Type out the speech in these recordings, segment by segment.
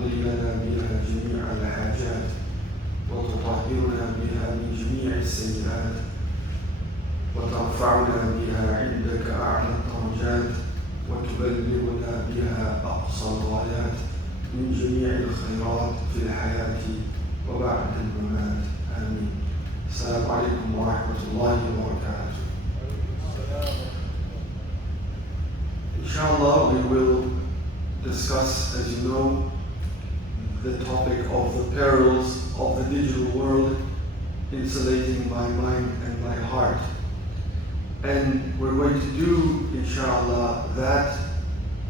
تقضي لنا بها جميع الحاجات وتطهرنا بها من جميع السيئات وترفعنا بها عندك أعلى الدرجات وتبلغنا بها أقصى الغايات من جميع الخيرات في الحياة وبعد الممات. آمين. السلام عليكم ورحمة الله وبركاته. Inshallah, we will discuss, as you know, the topic of the perils of the digital world insulating my mind and my heart. And we're going to do, inshallah, that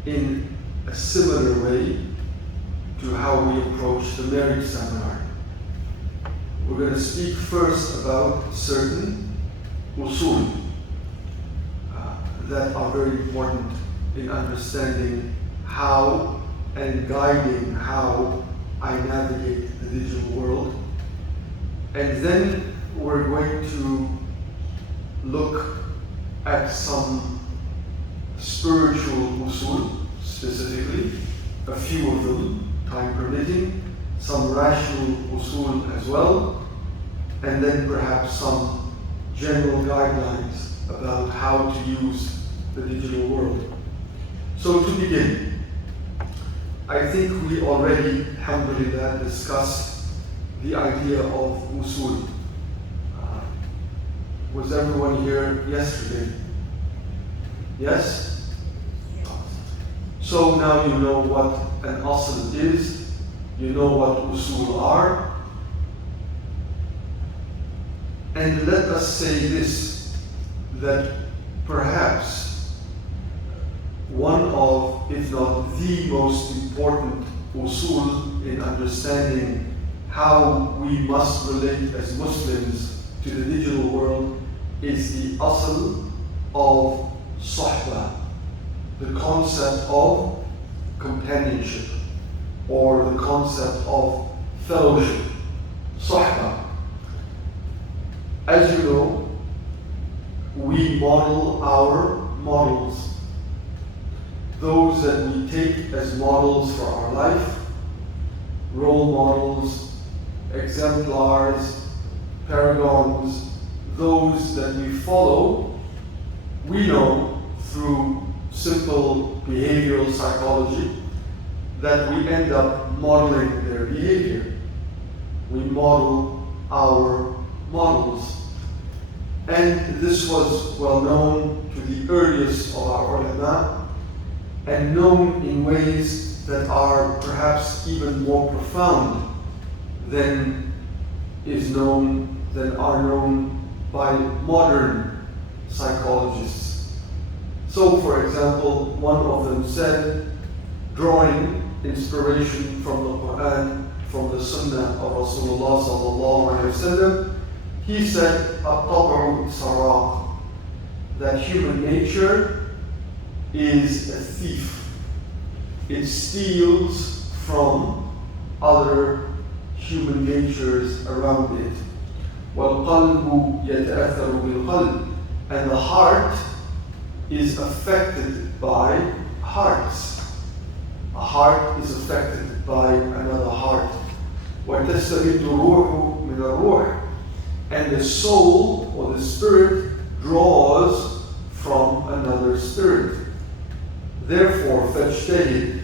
in a similar way to how we approach the marriage seminar. We're going to speak first about certain usul that are very important in understanding how and guiding how I navigate the digital world. And then we're going to look at some spiritual usul, specifically, a few of them, time permitting, some rational usul as well, and then perhaps some general guidelines about how to use the digital world. So to begin, I think we already, alhamdulillah, discussed the idea of usul. Was everyone here yesterday? Yes? So now you know what an asl is, you know what usul are. And let us say this, that perhaps one of, if not the most important usul in understanding how we must relate as Muslims to the digital world is the asl of sahbah, the concept of companionship, or the concept of fellowship, sahbah. As you know, we model our models, those that we take as models for our life, role models, exemplars, paragons, those that we follow. We know through simple behavioral psychology that we end up modeling their behavior. We model our models. And this was well known to the earliest of our ulama, and known in ways that are perhaps even more profound than are known by modern psychologists. So, for example, one of them said, drawing inspiration from the Quran, from the Sunnah of Rasulullah sallallahu alaihi wasallam, he said, "At-tab'u saraq," that human nature is a thief. It steals from other human natures around it. وَالْقَلْبُ يَتَأَثَّرُ بِالْقَلْبِ, and the heart is affected by hearts. A heart is affected by another heart. وَتَسْتَمِدُّ الرُّوحُ مِنَ الرُّوحِ, and the soul or the spirit draws from another spirit. Therefore, فَاجْتَهِدْ,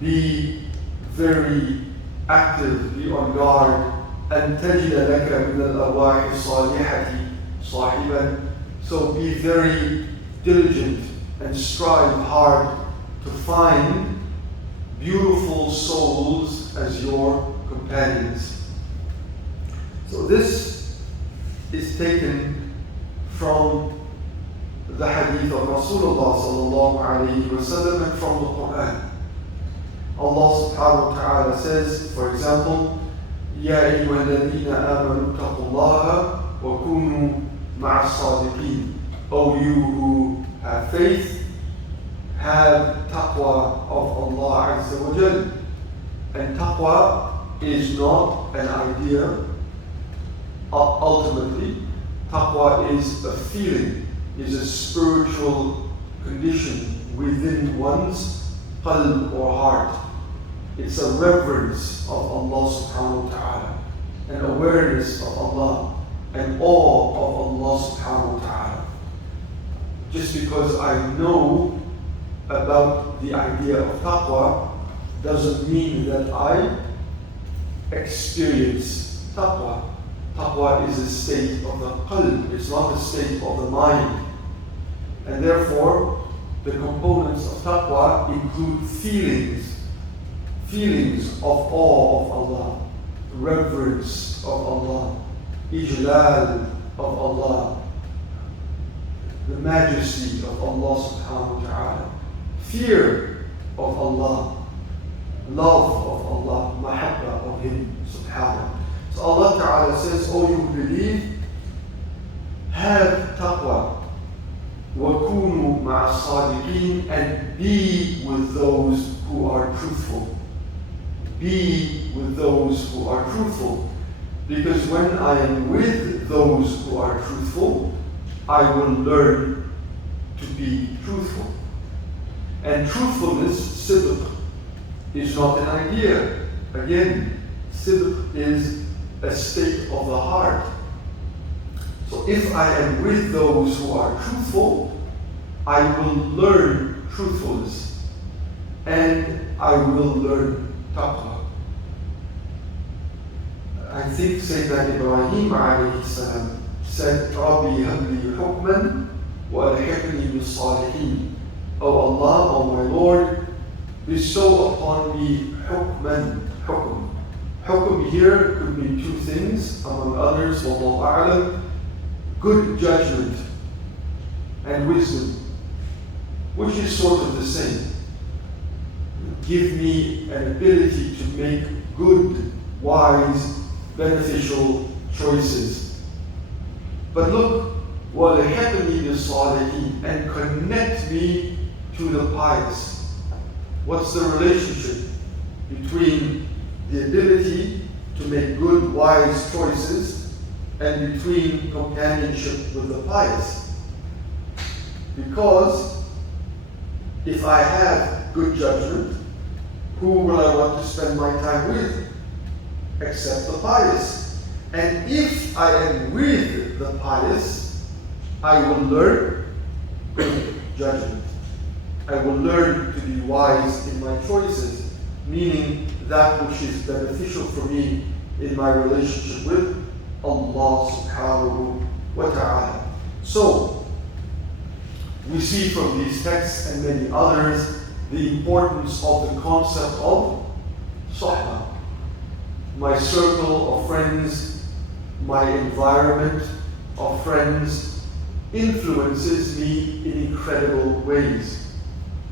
be very active, be on guard, أَن تَجِدَ لَكَ مِنَ الْأَرْوَاحِ الصَّالِحَةِ صَاحِبًا, so be very diligent and strive hard to find beautiful souls as your companions. So this is taken from the hadith of Rasulullah sallallahu alayhi wa sallam and from the Quran. Allah subhanahu wa ta'ala says, for example, يَا أَيُّهَا الَّذِينَ آمَنُوا اتَّقُوا اللَّهَ وَكُونُوا مَعَ الصَّادِقِينَ. O you who have faith, have taqwa of Allah Azza wa Jal. And taqwa is not an idea. Ultimately, taqwa is a feeling, is a spiritual condition within one's qalb or heart. It it's a reverence of Allah subhanahu wa ta'ala, an awareness of Allah, and awe of Allah subhanahu wa ta'ala. Just because I know about the idea of taqwa doesn't mean that I experience taqwa. Taqwa is a state of the qalb, it's not a state of the mind. And therefore, the components of taqwa include feelings of awe of Allah, reverence of Allah, ijlal of Allah, the majesty of Allah subhanahu wa ta'ala, fear of Allah, love of Allah, mahabba of Him subhanahu. So Allah ta'ala says, "Oh, you believe, have taqwa, وَكُونُوا مَعَ الصَّادِقِينَ, and be with those who are truthful." Be with those who are truthful. Because when I am with those who are truthful, I will learn to be truthful. And truthfulness, sidq, is not an idea. Again, sidq is a state of the heart. So if I am with those who are truthful, I will learn truthfulness. And I will learn taqwa. I think Sayyidina Ibrahim alayhi salam said, "Rabbi habli hukman wa alhiqni bis salihin." Oh Allah, oh my Lord, bestow upon me hukman, hukum. Hukum here could mean two things, among others, wallahu a'lam, good judgment and wisdom, which is sort of the same. Give me an ability to make good, wise, beneficial choices. But look, وَلَحِقْنِي بِالصَّالِحِينَ, and connect me to the pious. What's the relationship between the ability to make good, wise choices and between companionship with the pious? Because if I have good judgment, who will I want to spend my time with? Except the pious. And if I am with the pious, I will learn good judgment. I will learn to be wise in my choices, meaning that which is beneficial for me in my relationship with Allah subhanahu wa ta'ala. So, we see from these texts and many others the importance of the concept of sohbah. My circle of friends, my environment of friends influences me in incredible ways.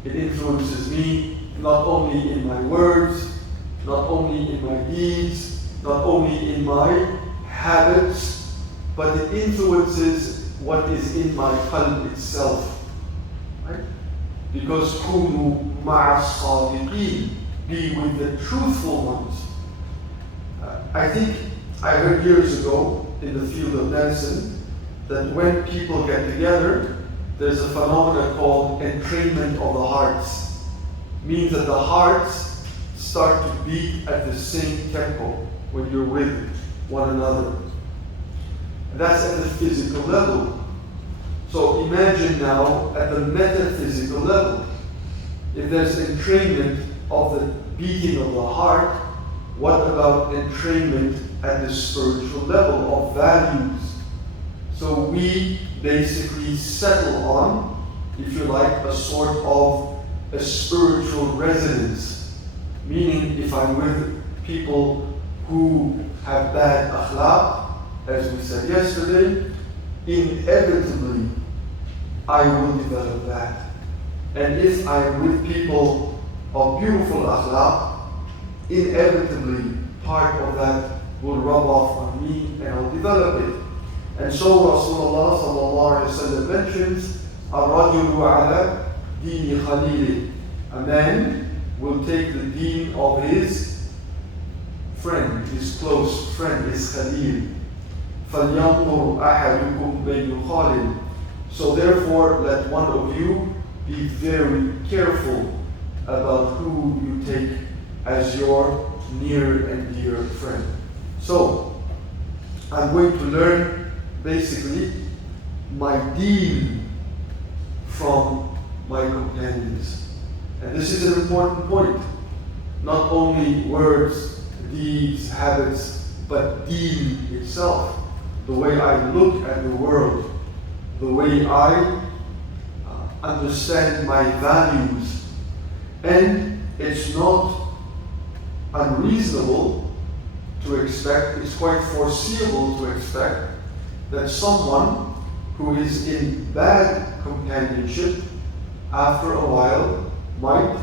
It influences me not only in my words, not only in my deeds, not only in my habits, but it influences what is in my qalb itself. Right? Because kunu ma'a sadiqeen, be with the truthful ones. I think I heard years ago in the field of medicine that when people get together, there's a phenomenon called entrainment of the hearts. Means that the hearts start to beat at the same tempo when you're with one another. That's at the physical level. So imagine now at the metaphysical level. If there's entrainment of the beating of the heart, what about entrainment at the spiritual level of values? So we basically settle on, if you like, a sort of a spiritual resonance. Meaning, if I'm with people who have bad akhlaq, as we said yesterday, inevitably I will develop that. And if I'm with people of beautiful akhlaq, inevitably part of that will rub off on me and I'll develop it. And so Rasulullah sallallahu alaihi wasallam mentions, "Ar-rajulu ala dini khalili." A man will take the deen of his friend, his close friend, his khalil. فَلْيَنْظُرْ أَحَدُكُمْ مَنْ يُخَالِلُ. So therefore, let one of you be very careful about who you take as your near and dear friend. So, I'm going to learn basically my deen from my companions. And this is an important point. Not only words, deeds, habits, but deen itself. The way I look at the world, the way I understand my values. And it's not unreasonable to expect, it's quite foreseeable to expect that someone who is in bad companionship after a while might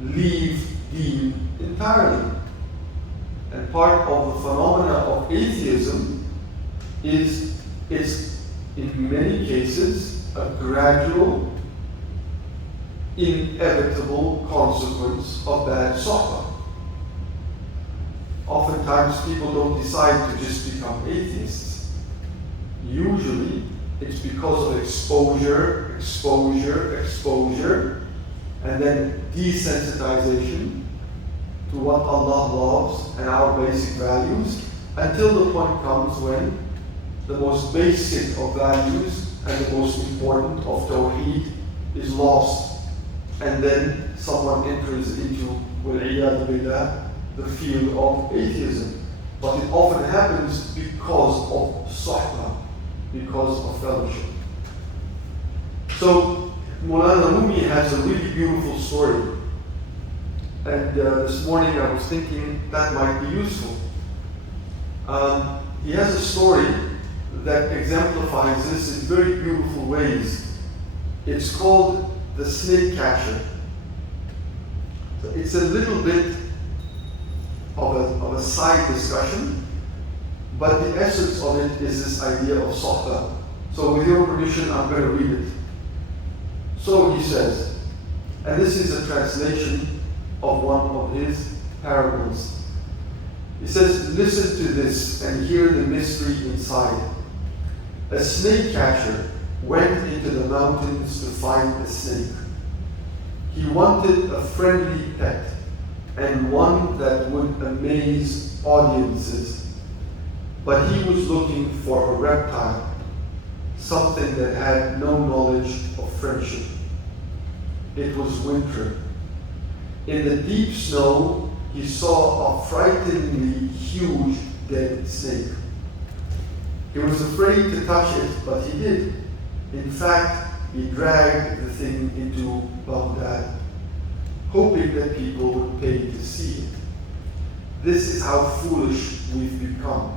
leave deen entirely. And part of the phenomena of atheism is in many cases a gradual, inevitable consequence of bad suhbah. Oftentimes people don't decide to just become atheists. Usually it's because of exposure, and then desensitization to what Allah loves and our basic values, until the point comes when the most basic of values and the most important of Tawheed is lost. And then someone enters into, وَالْعِيَاذُ بِاللَّهِ, the field of atheism. But it often happens because of suhbah, because of fellowship. So, Maulana Rumi has a really beautiful story. And this morning I was thinking that might be useful. He has a story that exemplifies this in very beautiful ways. It's called The Snake Catcher. So it's a little bit of a side discussion, but the essence of it is this idea of suhbah. So with your permission, I'm going to read it. So he says, and this is a translation of one of his parables. He says, listen to this and hear the mystery inside. A snake catcher went into the mountains to find a snake. He wanted a friendly pet and one that would amaze audiences. But he was looking for a reptile, something that had no knowledge of friendship. It was winter. In the deep snow, he saw a frighteningly huge dead snake. He was afraid to touch it, but he did. In fact, he dragged the thing into Baghdad, hoping that people would pay to see it. This is how foolish we've become.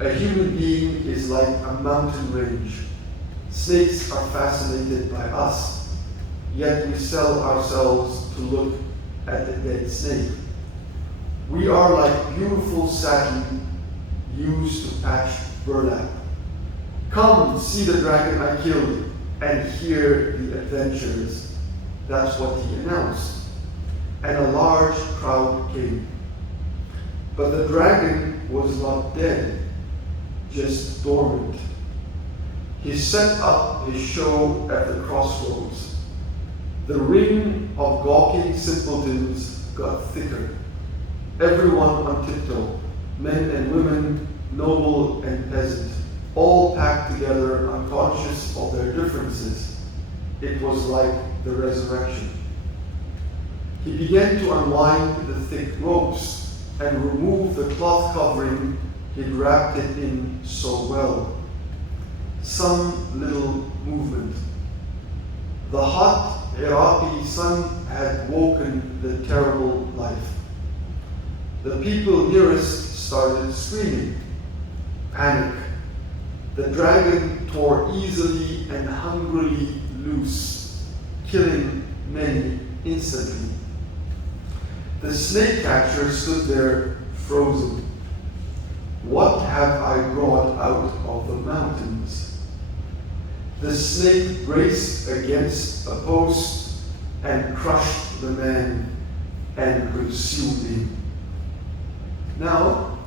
A human being is like a mountain range. Snakes are fascinated by us, yet we sell ourselves to look at the dead snake. We are like beautiful satin used to patch burlap. Come, see the dragon I killed and hear the adventures. That's what he announced. And a large crowd came. But the dragon was not dead, just dormant. He set up his show at the crossroads. The ring of gawking simpletons got thicker. Everyone on tiptoe, men and women, noble and peasant, all packed together, unconscious of their differences. It was like the resurrection. He began to unwind the thick ropes and remove the cloth covering he'd wrapped it in so well. Some little movement. The hot Iraqi sun had woken the terrible life. The people nearest started screaming. Panic. The dragon tore easily and hungrily loose, killing many instantly. The snake catcher stood there frozen. What have I brought out of the mountains? The snake braced against a post and crushed the man and consumed him. Now,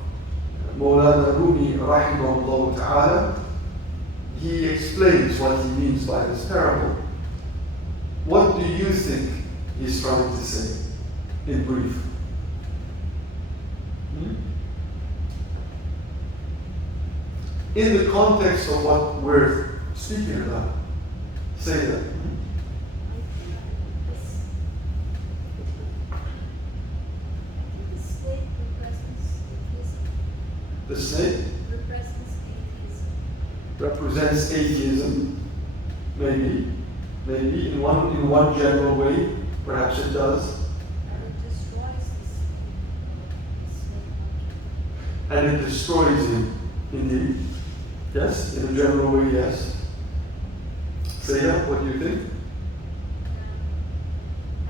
Maulana Rumi rahimahullah ta'ala, he explains what he means by this parable. What do you think he's trying to say in brief? in the context of what we're speaking about. Say that. The snake represents atheism. Maybe in one general way, perhaps it does. And it destroys him, indeed. Yes, in a general way, yes. Say that. What do you think?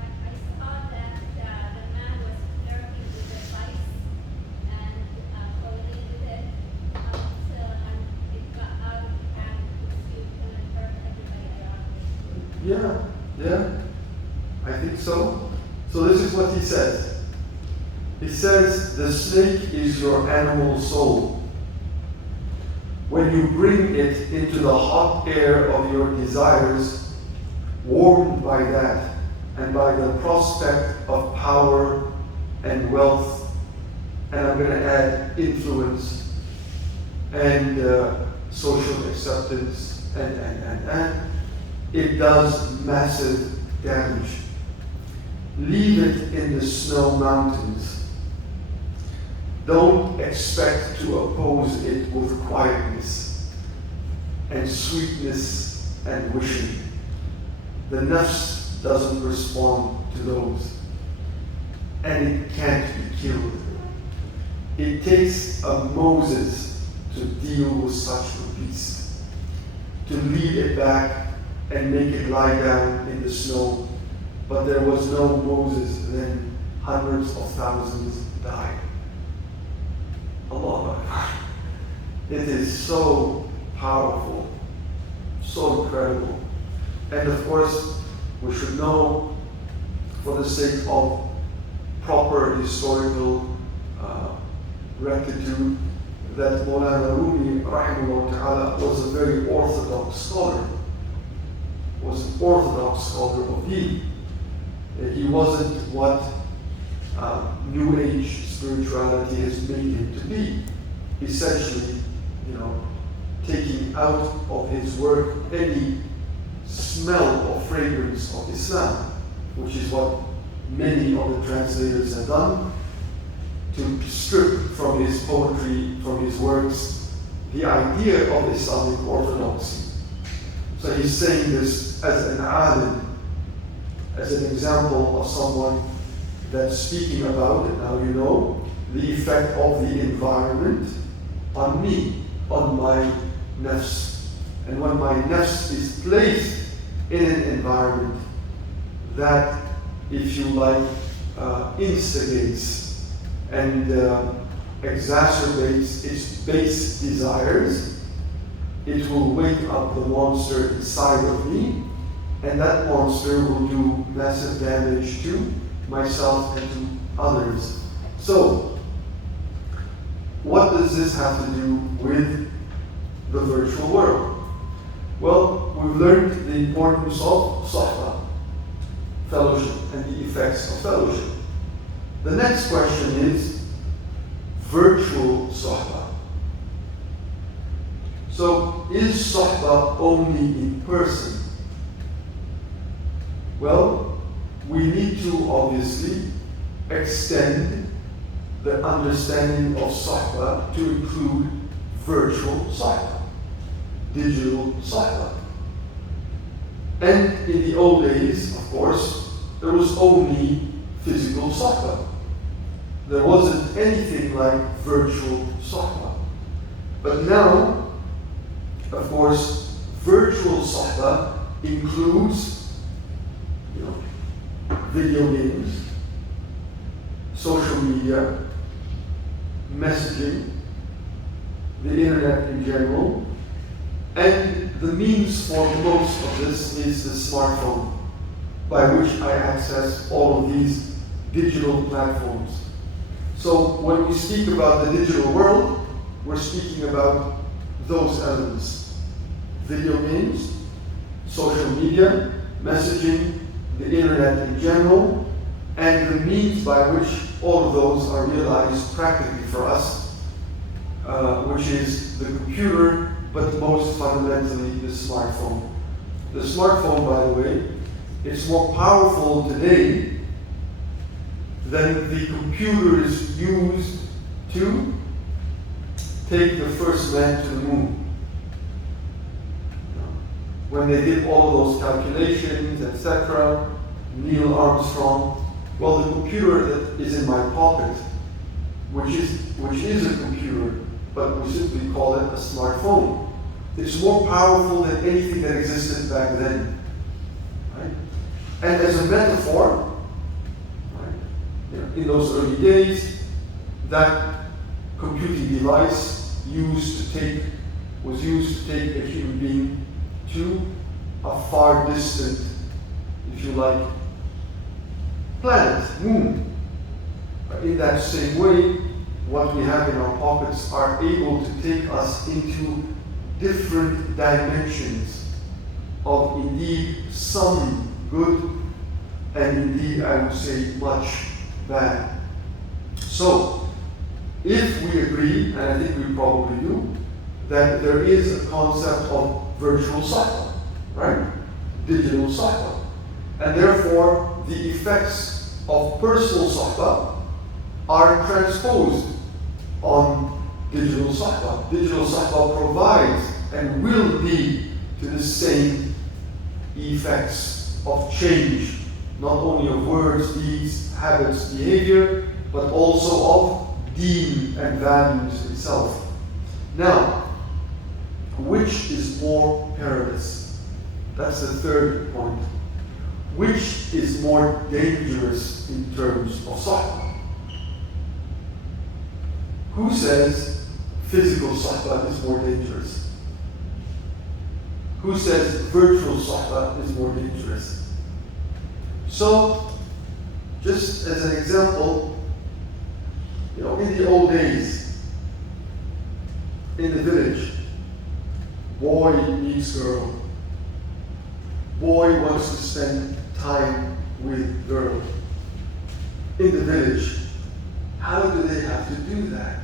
I saw that the man was flirting with the vice and falling with it until it got out of hand because you can hurt everybody around you. Yeah, I think so. So this is what he says. He says, the snake is your animal soul. When you bring it into the hot air of your desires, warmed by that and by the prospect of power and wealth, and I'm going to add influence and social acceptance, and it does massive damage. Leave it in the snow mountains. Don't expect to oppose it with quietness and sweetness and wishing. The nafs doesn't respond to those, and it can't be killed. It takes a Moses to deal with such a beast, to lead it back and make it lie down in the snow. But there was no Moses then. Hundreds of thousands died. Allah Akbar. It is so powerful, so incredible. And of course, we should know, for the sake of proper historical rectitude, that Mawlana Rumi rahimahullah ta'ala was a very orthodox scholar, was an orthodox scholar of deen. He wasn't what New Age spirituality has made him to be. Essentially, taking out of his work any smell or fragrance of Islam, which is what many of the translators have done, to strip from his poetry, from his works, the idea of Islamic orthodoxy. So he's saying this as an alim, as an example of someone that's speaking about it. Now you know the effect of the environment on me, on my nafs. And when my nafs is placed in an environment that, if you like, instigates and exacerbates its base desires, it will wake up the monster inside of me, and that monster will do massive damage to myself and to others. So, what does this have to do with the virtual world? Well, we've learned the importance of sohbah, fellowship, and the effects of fellowship. The next question is virtual sohbah. So, is sohbah only in person? Well, we need to obviously extend the understanding of sohbah to include virtual sohbah, digital sohbah. And in the old days, of course, there was only physical sohbah. There wasn't anything like virtual sohbah. But now, of course, virtual sohbah includes video games, social media, messaging, the internet in general, and the means for most of this is the smartphone, by which I access all of these digital platforms. So when we speak about the digital world, we're speaking about those elements: video games, social media, messaging, the internet in general, and the means by which all of those are realized practically for us which is the computer, but most fundamentally the smartphone. The smartphone, by the way, is more powerful today than the computers used to take the first man to the moon. When they did all of those calculations, etc., Neil Armstrong, well, the computer that is in my pocket, which is a computer, but we simply call it a smartphone. It's more powerful than anything that existed back then. Right? And as a metaphor, right, in those early days, that computing device was used to take a human being to a far distant, if you like, planet, moon. In that same way, what we have in our pockets are able to take us into different dimensions of indeed some good and indeed, I would say, much bad. So, if we agree, and I think we probably do, that there is a concept of virtual cycle, right? Digital cycle. And therefore, the effects of personal cycle are transposed on digital cycle. Digital cycle provides and will lead to the same effects of change, not only of words, deeds, habits, behavior, but also of deen and values itself. Now, which is more perilous? That's the third point. Which is more dangerous in terms of sahwa? Who says physical sahwa is more dangerous? Who says virtual sahwa is more dangerous? So, just as an example, in the old days, in the village, boy meets girl. Boy wants to spend time with girl. In the village, how do they have to do that?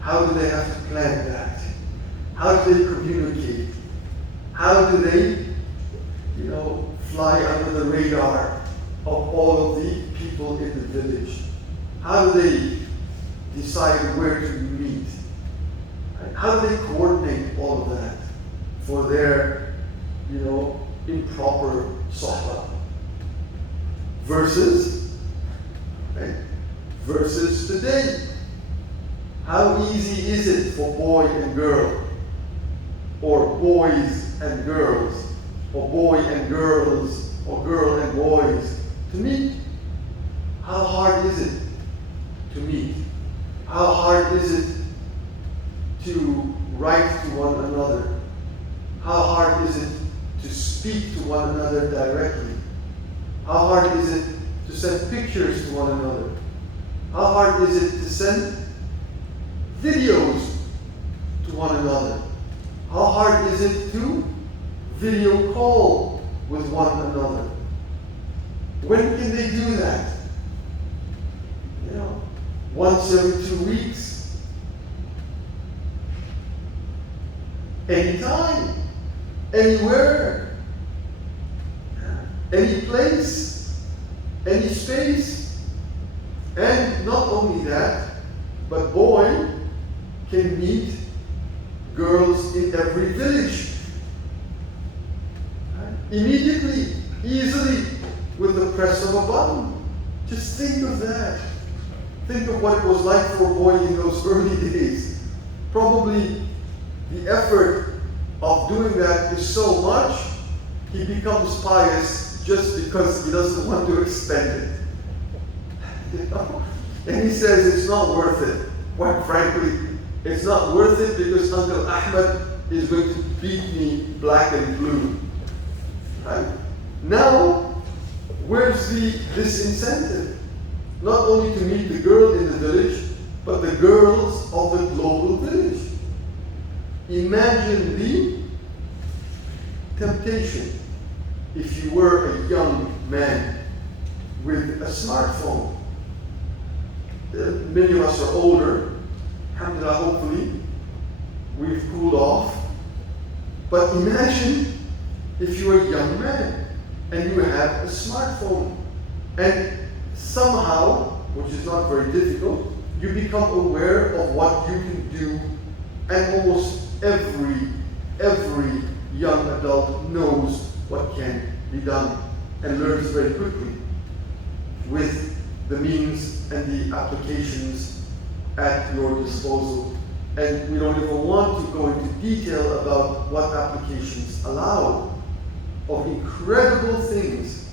How do they have to plan that? How do they communicate? How do they, fly under the radar of all of the people in the village? How do they decide where to meet? How do they coordinate all of that for their, improper sahwa? Versus today. How easy is it for boy and girl, or boys and girls, or boy and girls, or girl and boys to meet? How hard is it to meet? How hard is it to write to one another? How hard is it to speak to one another directly? How hard is it to send pictures to one another? How hard is it to send videos to one another? How hard is it to video call with one another? When can they do that? Once every 2 weeks? Anytime, anywhere, any place, any space. And not only that, but boy can meet girls in every village. Immediately, easily, with the press of a button. Just think of that. Think of what it was like for a boy in those early days. Probably the effort of doing that is so much, he becomes pious just because he doesn't want to expend it. And he says it's not worth it. Quite frankly, it's not worth it because Uncle Ahmed is going to beat me black and blue. Right? Now, where's this incentive? Not only to meet the girl in the village, but the girls of the global village. Imagine the temptation if you were a young man with a smartphone. Many of us are older, alhamdulillah, hopefully, we've cooled off. But imagine if you're a young man and you have a smartphone and somehow, which is not very difficult, you become aware of what you can do, and almost every young adult knows what can be done and learns very quickly with the means and the applications at your disposal. And we don't even want to go into detail about what applications allow of incredible things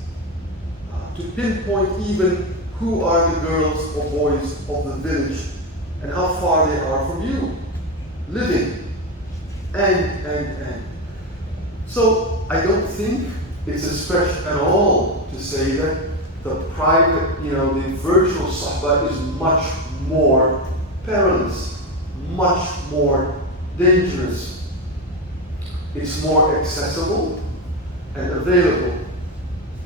to pinpoint even who are the girls or boys of the village and how far they are from you living. And. So I don't think it's a stretch at all to say that the private, the virtual sohbah is much more perilous, much more dangerous. It's more accessible and available.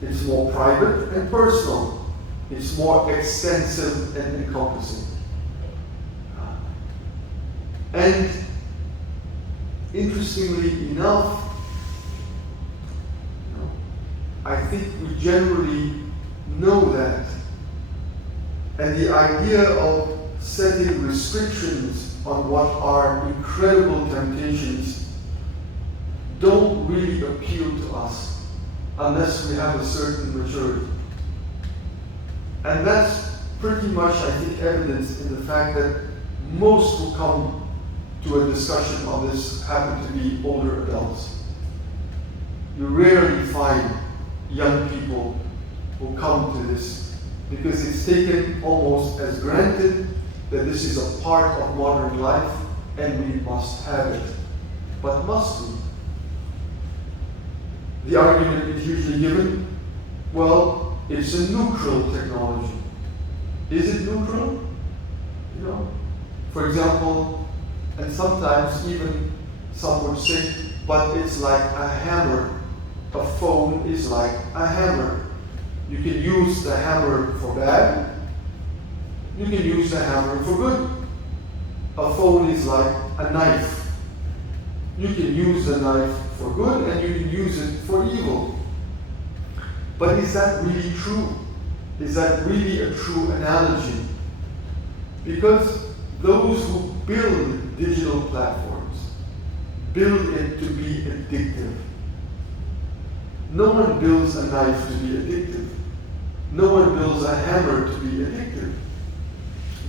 It's more private and personal. It's more extensive and encompassing. And interestingly enough, I think we generally know that. And the idea of setting restrictions on what are incredible temptations don't really appeal to us unless we have a certain maturity. And that's pretty much, I think, evidenced in the fact that most who come to a discussion on this happen to be older adults. You rarely find young people who come to this because it's taken almost as granted that this is a part of modern life and we must have it. But must we? The argument is usually given, well, it's a neutral technology. Is it neutral? For example, and sometimes even some would say, but it's like a hammer. A phone is like a hammer. You can use the hammer for bad. You can use the hammer for good. A phone is like a knife. You can use the knife for good and you can use it for evil. But is that really true? Is that really a true analogy? Because those who build digital platforms build it to be addictive. No one builds a knife to be addictive. No one builds a hammer to be addictive.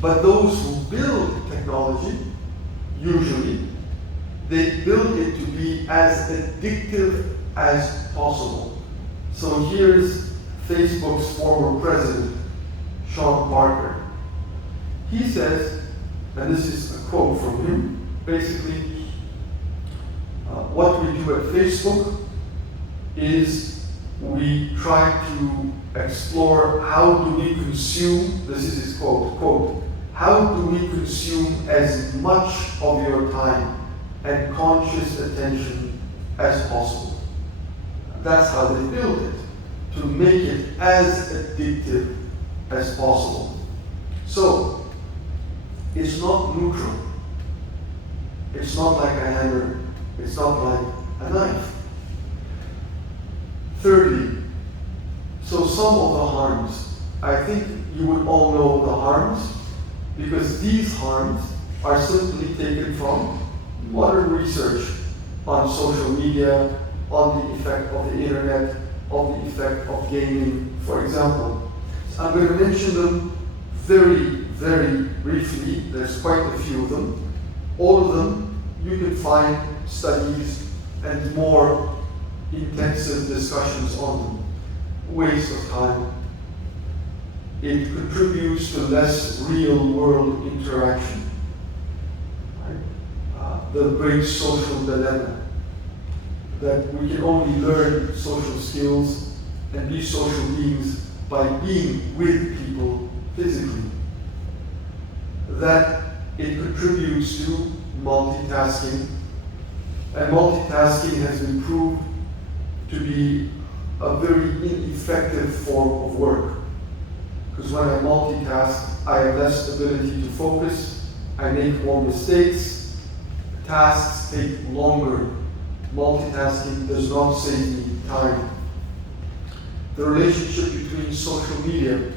But those who build technology, usually, they build it to be as addictive as possible. So here's Facebook's former president, Sean Parker. He says, and this is a quote from him, basically, what we do at Facebook is we try to explore how do we consume, this is his quote, how do we consume as much of your time and conscious attention as possible. That's how they build it, to make it as addictive as possible. So, it's not neutral. It's not like a hammer. It's not like a knife. Thirdly, so some of the harms, I think you would all know the harms, because these harms are simply taken from modern research on social media, on the effect of the internet, on the effect of gaming, for example. I'm going to mention them very, very briefly. There's quite a few of them. All of them, you can find studies and more intensive discussions on them. Waste of time. It contributes to less real-world interaction. Right? The great social dilemma that we can only learn social skills and be social beings by being with people physically. That it contributes to multitasking, and multitasking has been proved to be a very ineffective form of work. Because when I multitask, I have less ability to focus, I make more mistakes, tasks take longer, multitasking does not save me time. The relationship between social media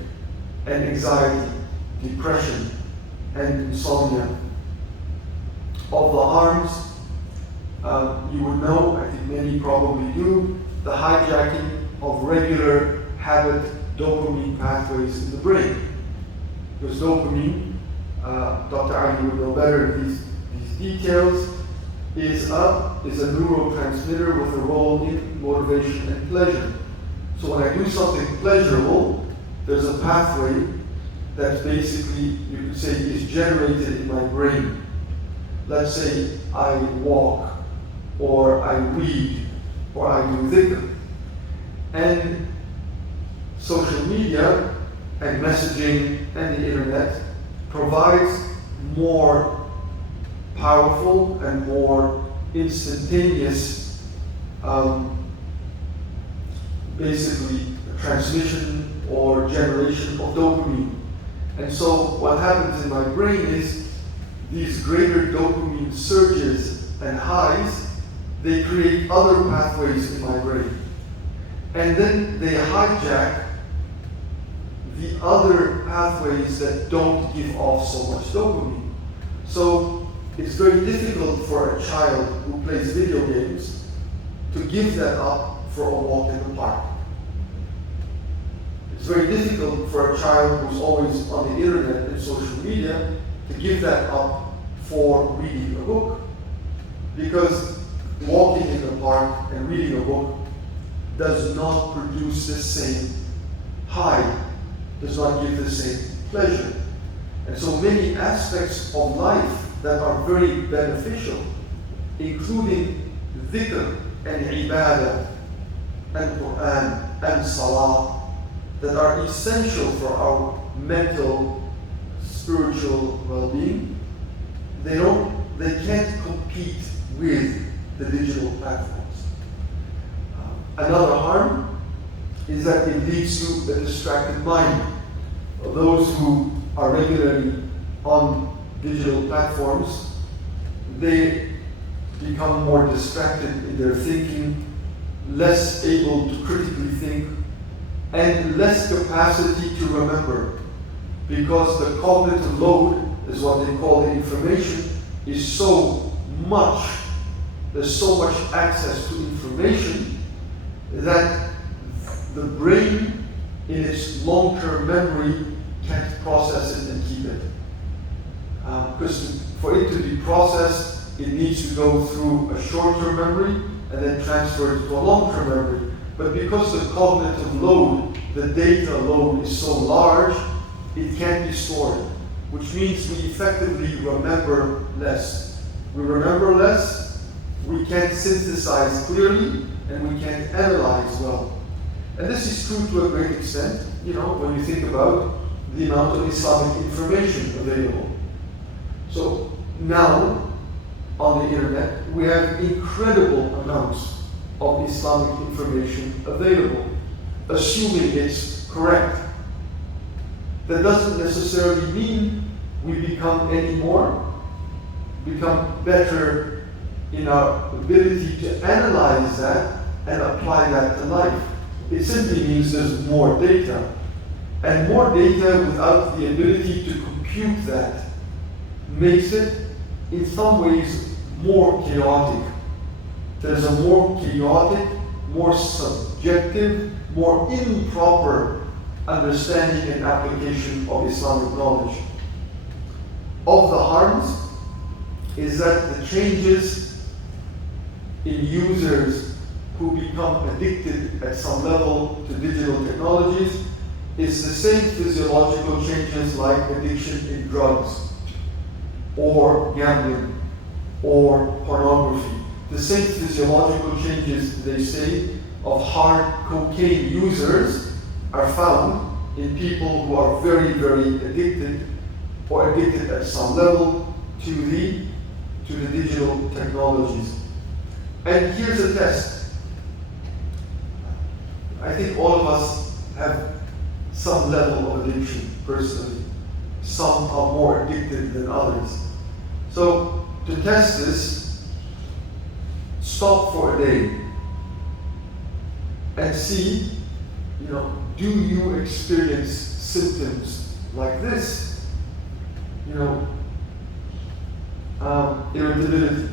and anxiety, depression, and insomnia. Of the harms, you would know, I think many probably do, the hijacking of regular habit dopamine pathways in the brain. Because dopamine, Dr. Ali would know better these details, is a neurotransmitter with a role in motivation and pleasure. So when I do something pleasurable, there's a pathway that basically, you could say, is generated in my brain. Let's say I walk, or I read, or I do dhikr. And social media and messaging and the internet provides more powerful and more instantaneous, basically transmission or generation of dopamine. And so what happens in my brain is these greater dopamine surges and highs, they create other pathways in my brain. And then they hijack the other pathways that don't give off so much dopamine. So it's very difficult for a child who plays video games to give that up for a walk in the park. It's very difficult for a child who's always on the internet and social media to give that up for reading a book. Because walking in the park and reading a book does not produce the same high, does not give the same pleasure. And so many aspects of life that are very beneficial, including dhikr and ibadah and Quran and salah, that are essential for our mental, spiritual well-being, they can't compete with the digital platforms. Another harm is that it leads to a distracted mind. Those who are regularly on digital platforms, they become more distracted in their thinking, less able to critically think, and less capacity to remember, because the cognitive load, is what they call the information, is so much, there's so much access to information that the brain in its long-term memory can't process it and keep it. Because for it to be processed, it needs to go through a short-term memory and then transfer it to a long-term memory. But because the cognitive load, the data load is so large, it can't be stored, which means we effectively remember less. We remember less, we can't synthesize clearly, and we can't analyze well. And this is true to a great extent, when you think about the amount of Islamic information available. So now, on the internet, we have incredible amounts of Islamic information available, assuming it's correct. That doesn't necessarily mean we become better in our ability to analyze that and apply that to life. It simply means there's more data. And more data without the ability to compute that makes it, in some ways, more chaotic. There's a more chaotic, more subjective, more improper understanding and application of Islamic knowledge. Of the harms is that the changes in users who become addicted at some level to digital technologies is the same physiological changes like addiction in drugs or gambling or pornography. The same physiological changes, they say, of hard cocaine users are found in people who are very, very addicted or addicted at some level to the digital technologies. And here's a test. I think all of us have some level of addiction personally. some are more addicted than others. So to test this, stop for a day and see, do you experience symptoms like this? Irritability.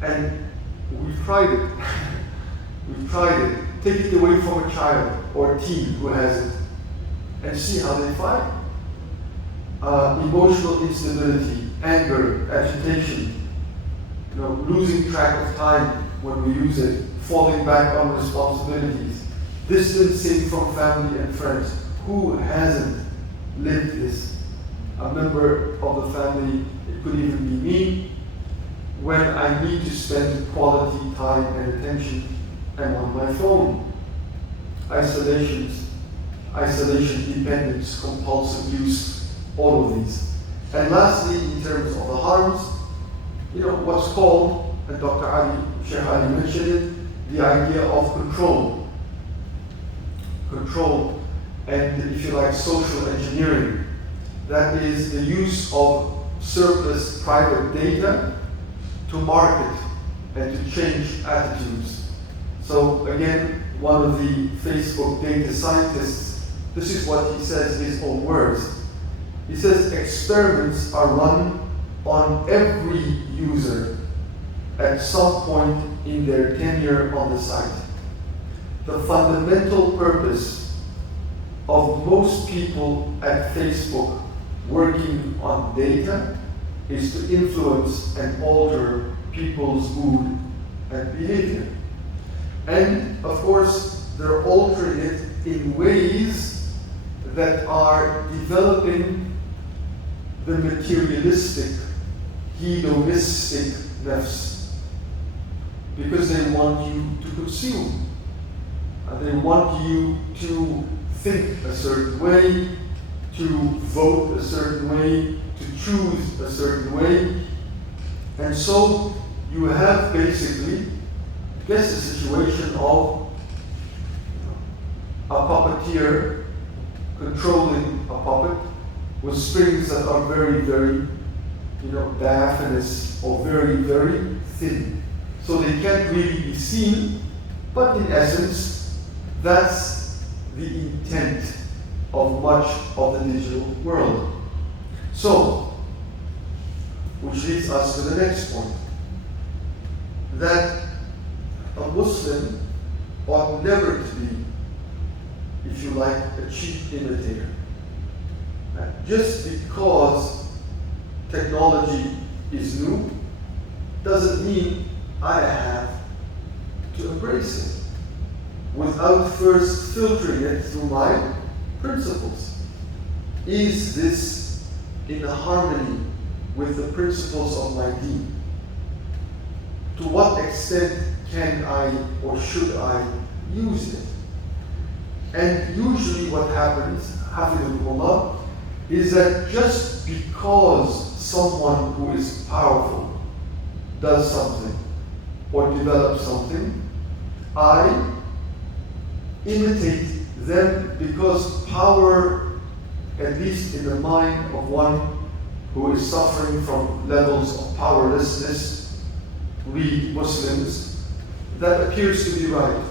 And we've tried it. We've tried it. Take it away from a child or a teen who has it and see how they fight. Emotional instability, anger, agitation, losing track of time when we use it, falling back on responsibilities, distancing from family and friends. Who hasn't lived this? A member of the family, it could even be me, when I need to spend quality time and attention, I'm on my phone. Isolation, dependence, compulsive use, all of these. And lastly, in terms of the harms, what's called, and Shaykh Ali mentioned it, the idea of control. Control, and if you like, social engineering. That is the use of surplus private data to market and to change attitudes. So again, one of the Facebook data scientists, this is what he says in his own words. He says experiments are run on every user at some point in their tenure on the site. The fundamental purpose of most people at Facebook working on data is to influence and alter people's mood and behavior. And of course, they're altering it in ways that are developing the materialistic, hedonistic nafs, because they want you to consume. They want you to think a certain way, to vote a certain way, to choose a certain way. And so you have basically, a situation of a puppeteer controlling a puppet with strings that are very, very, diaphanous or very, very thin. So they can't really be seen, but in essence, that's the intent of much of the digital world. So, which leads us to the next point, that a Muslim ought never to be, if you like, a cheap imitator. Just because technology is new doesn't mean I have to embrace it without first filtering it through my principles. Is this in harmony with the principles of my deen? To what extent can I or should I use it? And usually what happens, hafidhahullah, is that just because someone who is powerful does something or develops something, I imitate them, because power, at least in the mind of one who is suffering from levels of powerlessness, read Muslims, that appears to be right.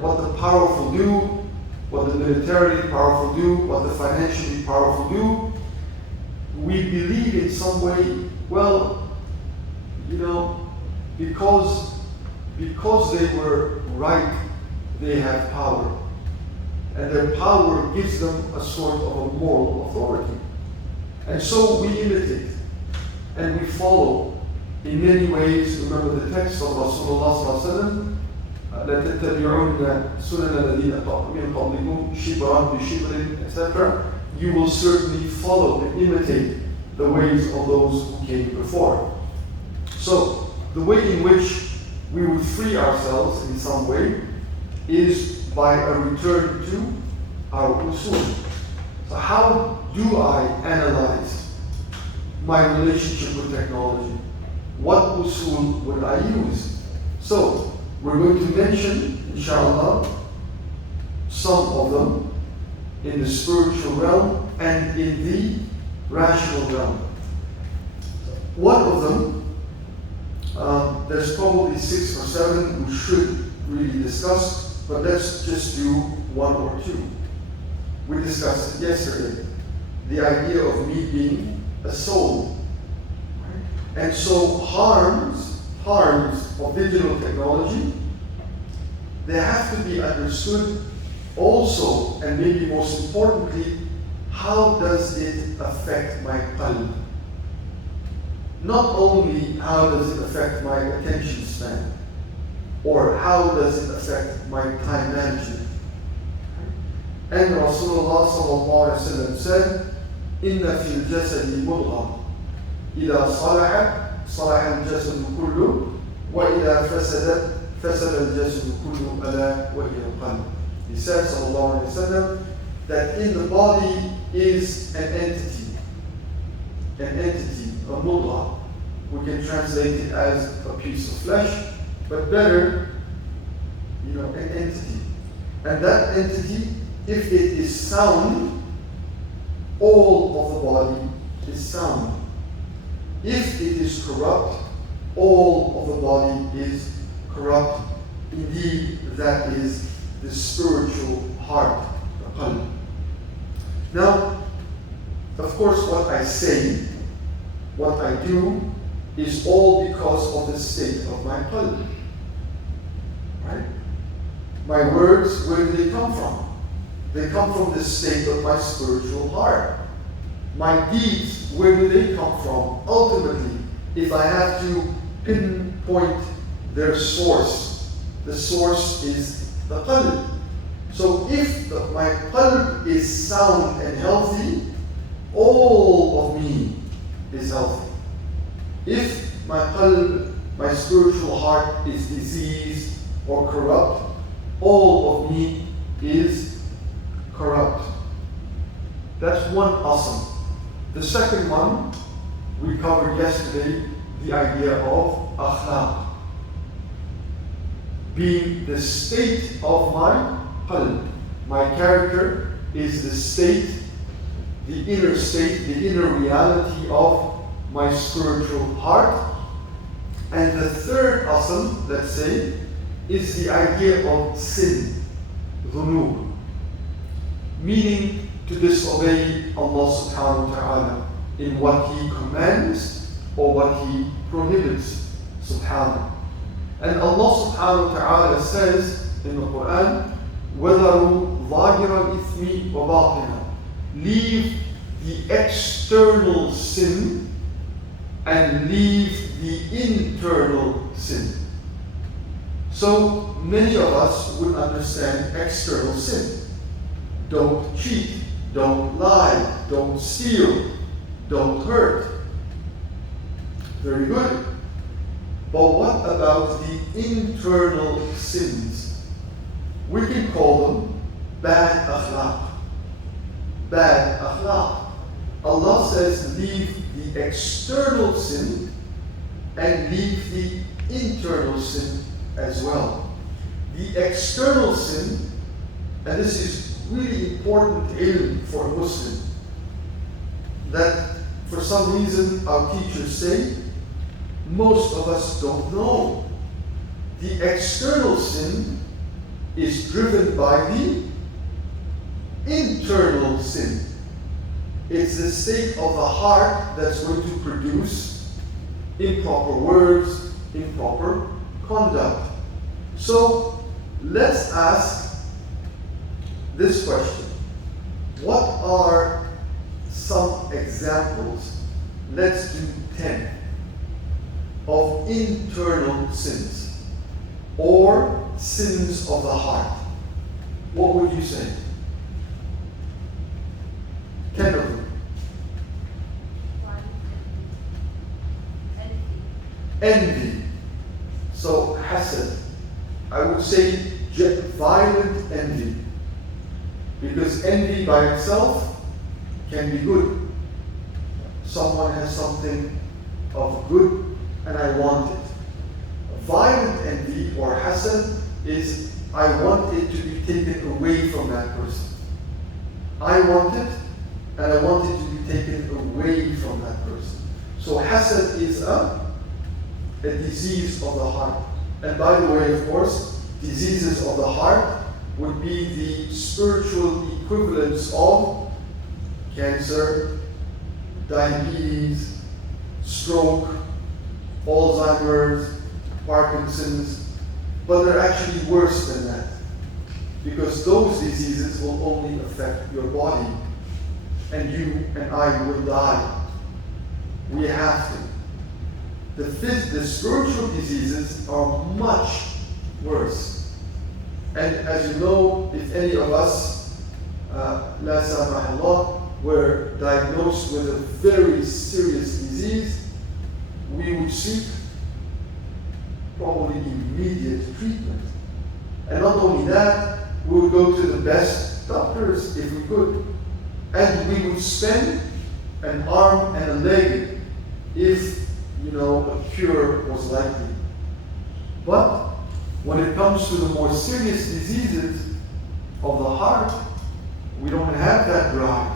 What the powerful do, what the militarily powerful do, what the financially powerful do, we believe in some way, well, because they were right, they have power. And their power gives them a sort of a moral authority. And so we imitate and we follow in many ways. Remember the text of Rasulullah لا تتبعون سنن الذين من قبلكم شبرا بشبر, etc. You will certainly follow and imitate the ways of those who came before. So the way in which we would free ourselves in some way is by a return to our usul. So how do I analyze my relationship with technology? What usul would I use? So we're going to mention, inshallah, some of them in the spiritual realm and in the rational realm. One of them, there's probably 6 or 7 we should really discuss, but let's just do 1 or 2. We discussed it yesterday, the idea of me being a soul. And so harms of digital technology, they have to be understood also, and maybe most importantly, how does it affect my qalb? Not only how does it affect my attention span, or how does it affect my time management. And Rasulullah sallallahu alaihi wasallam said, "Inna fil jasadi mudghah, إذا صلحت صلح الجسد كله وإذا فسدت فسد الجسد كله ألا وهي القلب." He said, sallallahu alaihi wasallam, that in the body is an entity, a mudghah. We can translate it as a piece of flesh, but better, an entity. And that entity, if it is sound, all of the body is sound. If it is corrupt, all of the body is corrupt. Indeed, that is the spiritual heart, the qalb. Now, of course, what I say, what I do, is all because of the state of my qalb. Right? My words, where do they come from? They come from the state of my spiritual heart. My deeds, where do they come from? Ultimately, if I have to pinpoint their source, the source is the qalb. So if my qalb is sound and healthy, all of me is healthy. If my qalb, my spiritual heart, is diseased or corrupt, all of me is corrupt. That's one asam. The second one, we covered yesterday, the idea of akhlaq, being the state of my qalb. My character is the state, the inner reality of my spiritual heart. And the third asam, let's say, is the idea of sin, dhunub, meaning to disobey Allah subhanahu wa ta'ala in what He commands or what He prohibits, subhanahu. And Allah subhanahu wa ta'ala says in the Quran, وَذَرُوا ظَاهِرَ الْإِثْمِ وَبَاطِنَهُ. Leave the external sin and leave the internal sin. So many of us would understand external sin. Don't cheat, don't lie, don't steal, don't hurt. Very good. But what about the internal sins? We can call them bad akhlaq. Bad akhlaq. Allah says leave the external sin and leave the internal sin as well. The external sin, and this is really important ilm for a Muslim, that for some reason our teachers say most of us don't know. The external sin is driven by the internal sin. It's the state of the heart that's going to produce improper words, improper conduct. So let's ask this question. What are some examples, let's do 10, of internal sins or sins of the heart? What would you say? 10 of them. Envy. So hasad. I would say violent envy. Because envy by itself can be good. Someone has something of good and I want it. Violent envy or hasad is I want it to be taken away from that person. I want it and I want it to be taken away from that person. So hasad is a disease of the heart. And by the way, of course, diseases of the heart would be the spiritual equivalents of cancer, diabetes, stroke, Alzheimer's, Parkinson's, but they're actually worse than that, because those diseases will only affect your body, and you and I will die. We have to. The spiritual diseases are much worse. And as you know, if any of us, la samahullah, were diagnosed with a very serious disease, we would seek probably immediate treatment. And not only that, we would go to the best doctors if we could. And we would spend an arm and a leg if, a cure was likely. But when it comes to the more serious diseases of the heart, we don't have that drive.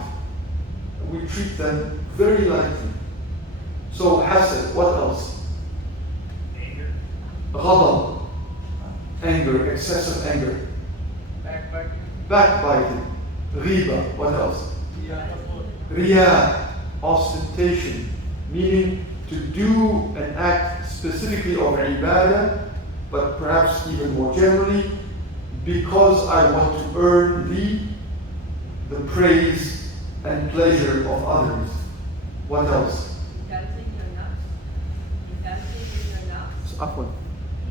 We treat them very lightly. So hasad, what else? Anger. Ghadab, anger, excessive anger. Backbiting. Backbiting. Riba, what else? Riyad, ostentation, meaning to do an act specifically of ibadah, but perhaps even more generally, because I want to earn the praise and pleasure of others. What else? Indulging your nafs. Indulging in your nafs. Afwan.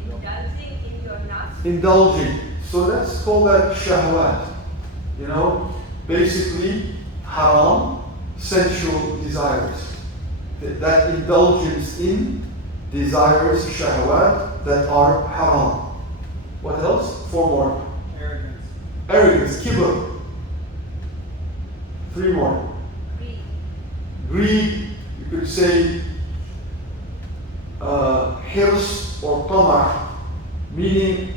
Indulging in your nafs. Indulging. So let's call that shahwat. Basically haram, sensual desires. That indulgence in desires, shahwat, that are haram. What else? 4 more. Arrogance. Arrogance, kibr. 3 more. Greed. Greed, you could say hirs or tamah, meaning,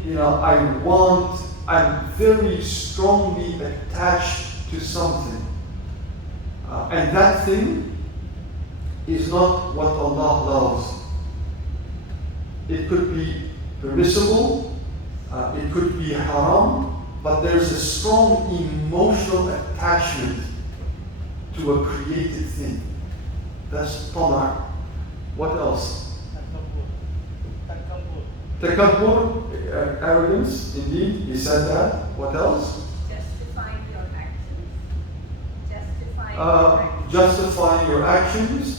I'm very strongly attached to something. And that thing is not what Allah loves. It could be permissible, it could be haram, but there's a strong emotional attachment to a created thing. That's tamah. What else? Takabbur, arrogance, indeed, he said that. What else? Justifying your actions. Justifying your actions. Justifying your actions.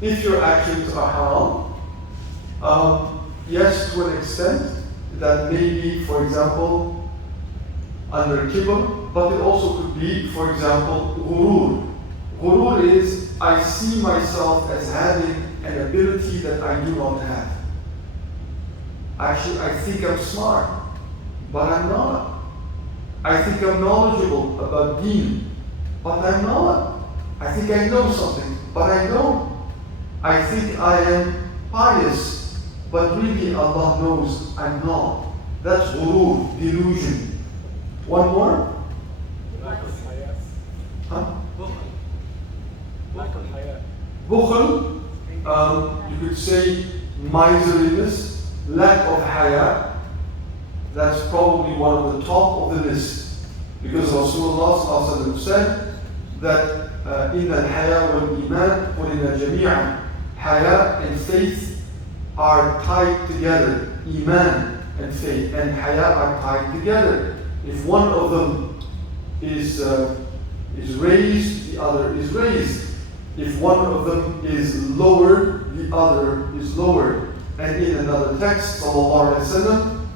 If your actions are haram, yes, to an extent, that may be, for example, under kibr, but it also could be, for example, ghurur. Ghurur is, I see myself as having an ability that I do not have. Actually, I think I'm smart, but I'm not. I think I'm knowledgeable about deen, but I'm not. I think I know something, but I don't. I think I am pious, but really Allah knows I'm not. That's ghurur, delusion. One more? Huh? Bukhl, you could say miserliness, lack of haya. That's probably one of the top of the list. Because Rasulullah said that إِنَّ الْحَيَاءَ وَالْإِيمَانَ قُلِنَا جَمِيعًا. Haya and faith are tied together. Iman and faith and haya are tied together. If one of them is raised, the other is raised. If one of them is lowered, the other is lowered. And in another text, sallallahu alaihi wasallam,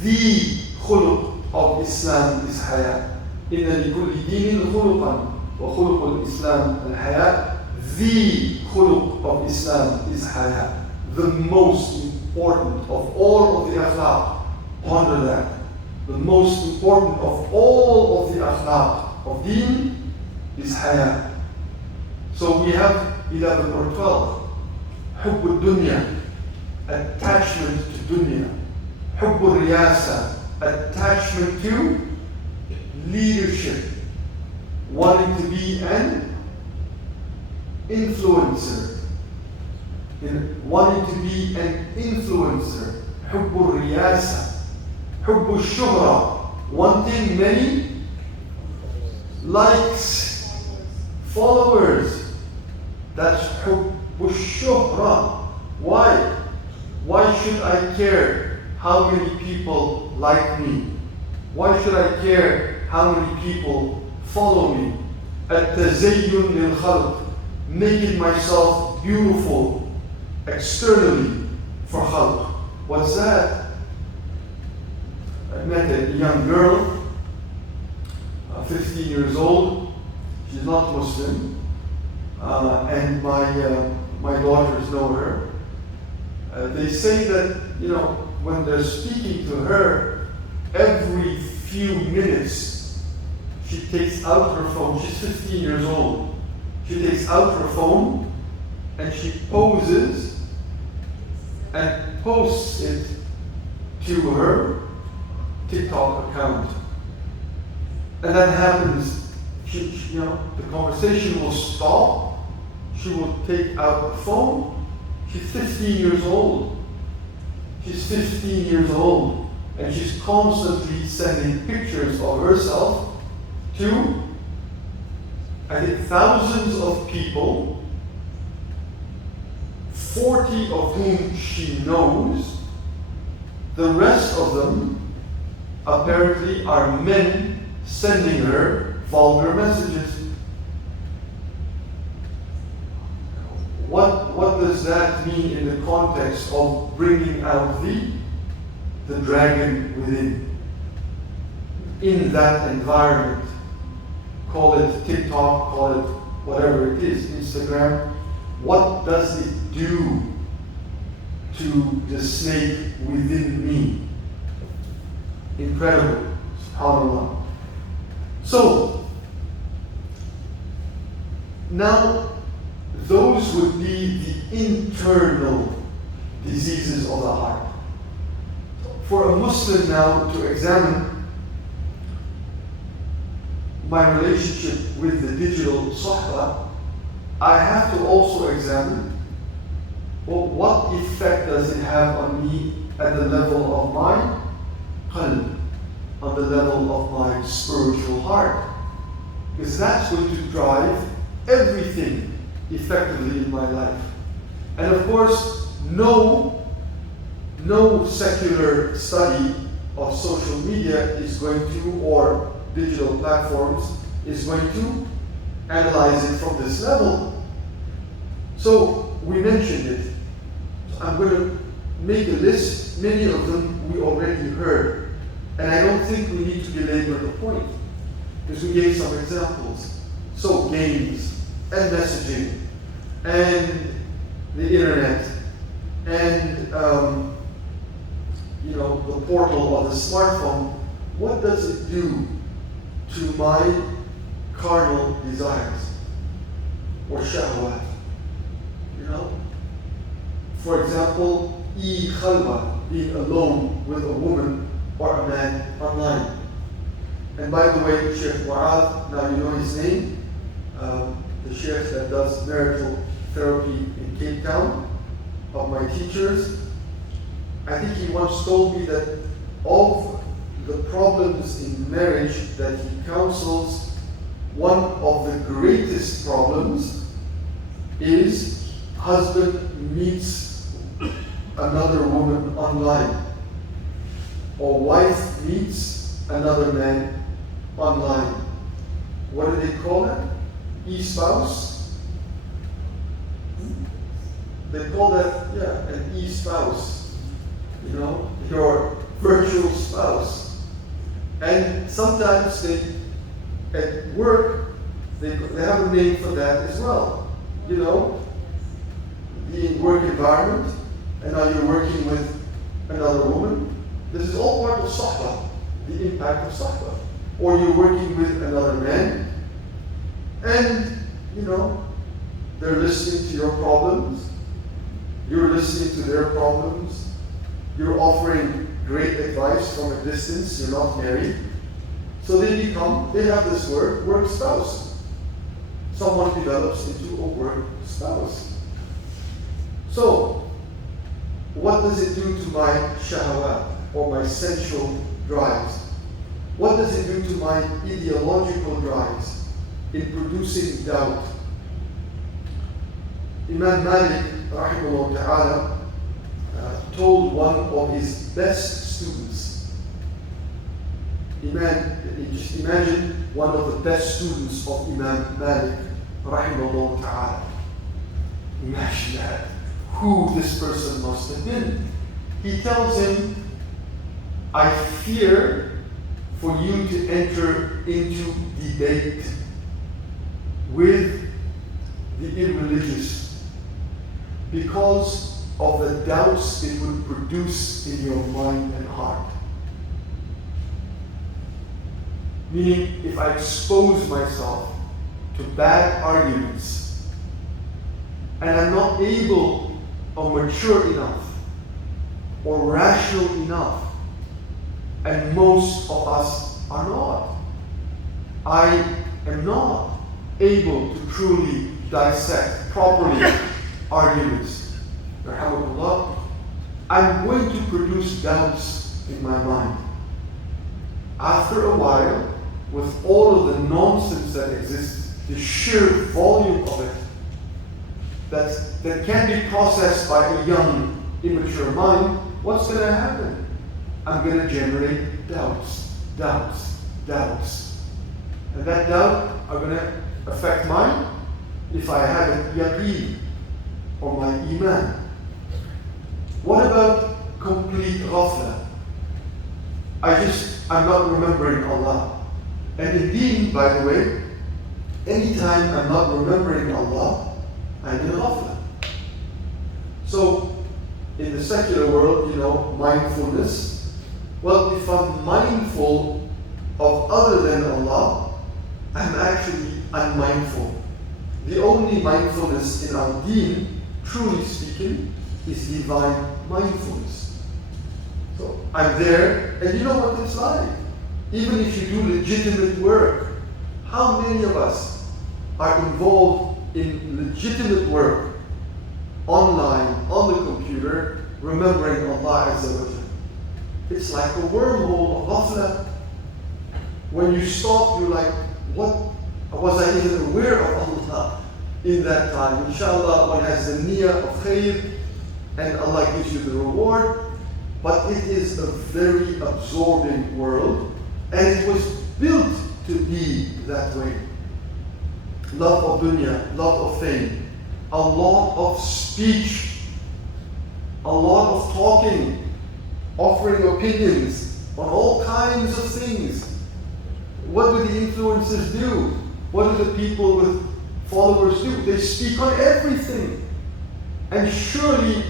the khuluq of Islam is haya. Inna li kulli dinin khuluqan wa khuluq al-Islam al-haya. The khuluq of Islam is haya. The most important of all of the akhlaq. Ponder that. The most important of all of the akhlaq of deen is haya. So we have 11 or 12. حب الدنيا, attachment to dunya. حب الرياسة, attachment to leadership, wanting to be an influencer, wanting to be an influencer, حب الرياسة, حب الشهرة, wanting many likes, followers. That's حب الشهرة. Why? Why should I care how many people like me? Why should I care how many people follow me? التزين للخلق, making myself beautiful externally for khalq. What's that? I met a young girl, 15 years old. She's not Muslim, and my daughters know her. They say that, when they're speaking to her, every few minutes she takes out her phone. She's 15 years old. She takes out her phone and she poses and posts it to her TikTok account. And that happens, the conversation will stop. She will take out the phone. She's 15 years old. She's 15 years old. And she's constantly sending pictures of herself to, I think, thousands of people, 40 of whom she knows. The rest of them apparently are men sending her vulgar messages. What does that mean in the context of bringing out the dragon within? In that environment, call it TikTok, call it whatever it is, Instagram, what does it do to the snake within me? Incredible, subhanAllah. So, now those would be the internal diseases of the heart. For a Muslim now to examine my relationship with the digital sohbah, I have to also examine, what effect does it have on me at the level of my qalb, on the level of my spiritual heart? Because that's going to drive everything effectively in my life. And of course, no secular study of social media is going to, or digital platforms, is going to analyze it from this level. So we mentioned it. I'm going to make a list. Many of them we already heard. And I don't think we need to belabor the point, because we gave some examples. So games, and messaging, and the internet, and the portal of the smartphone. What does it do to my carnal desires or shahwat? For example, khalwa, being alone with a woman or a man online. And by the way, Shaykh Riad, now you know his name, the Shaykh that does marital therapy in Cape Town, of my teachers. I think he once told me that of the problems in marriage that he counsels, one of the greatest problems is husband meets another woman online, or wife meets another man online. What do they call it? E-spouse? They call that, an e-spouse. Your virtual spouse. And sometimes at work, they have a name for that as well. The work environment, and now you're working with another woman. This is all part of sohbah, the impact of sohbah. Or you're working with another man, and they're listening to your problems, you're listening to their problems, you're offering great advice from a distance, you're not married. So they have this word, work spouse. Someone develops into a work spouse. So, what does it do to my shahawat, or my sensual drives? What does it do to my ideological drives in producing doubt? Imam Malik, rahimahullah ta'ala, told one of his best students, just imagine one of the best students of Imam Malik, rahimahullah ta'ala. Imagine that, who this person must have been. He tells him, I fear for you to enter into debate with the irreligious because of the doubts it would produce in your mind and heart. Meaning, if I expose myself to bad arguments and I'm not able or mature enough or rational enough, and most of us are not. I am not able to truly dissect properly arguments. Rahmatullah. I'm going to produce doubts in my mind. After a while, with all of the nonsense that exists, the sheer volume of it, that can be processed by a young, immature mind, what's going to happen? I'm going to generate doubts. And that doubt are going to affect mine if I have a yaqeen or my iman. What about complete ghafla? I'm not remembering Allah. And indeed, by the way, anytime I'm not remembering Allah, I'm in ghafla. So, in the secular world, mindfulness. Well, if I'm mindful of other than Allah, I'm actually unmindful. The only mindfulness in our deen, truly speaking, is divine mindfulness. So I'm there, and you know what it's like. Even if you do legitimate work, how many of us are involved in legitimate work online, on the computer, remembering Allah Azza wa Jalla? It's like a wormhole of ghafla. When you stop, you're like, what? Was I even aware of Allah in that time? Inshallah, one has the niyyah of khair, and Allah gives you the reward. But it is a very absorbing world, and it was built to be that way. Love of dunya, love of fame, a lot of speech, a lot of talking, offering opinions on all kinds of things. What do the influencers do? What do the people with followers do? They speak on everything. And surely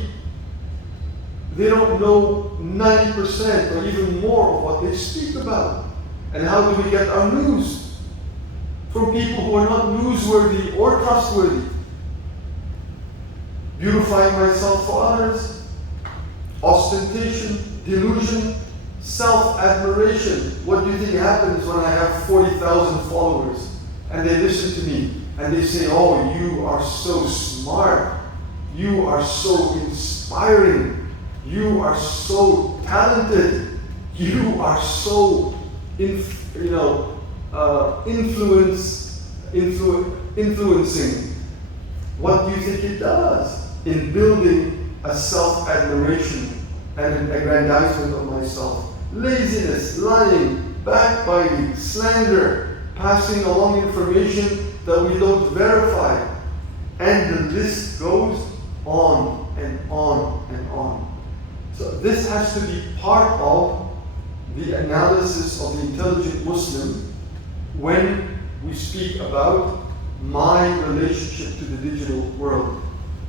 they don't know 90% or even more of what they speak about. And how do we get our news? From people who are not newsworthy or trustworthy. Beautifying myself for others, ostentation, delusion, self-admiration. What do you think happens when I have 40,000 followers and they listen to me and they say, oh, you are so smart, you are so inspiring, you are so talented, you are so influencing. What do you think it does in building a self-admiration and an aggrandizement of myself? Laziness, lying, backbiting, slander, passing along information that we don't verify. And the list goes on and on and on. So this has to be part of the analysis of the intelligent Muslim when we speak about my relationship to the digital world,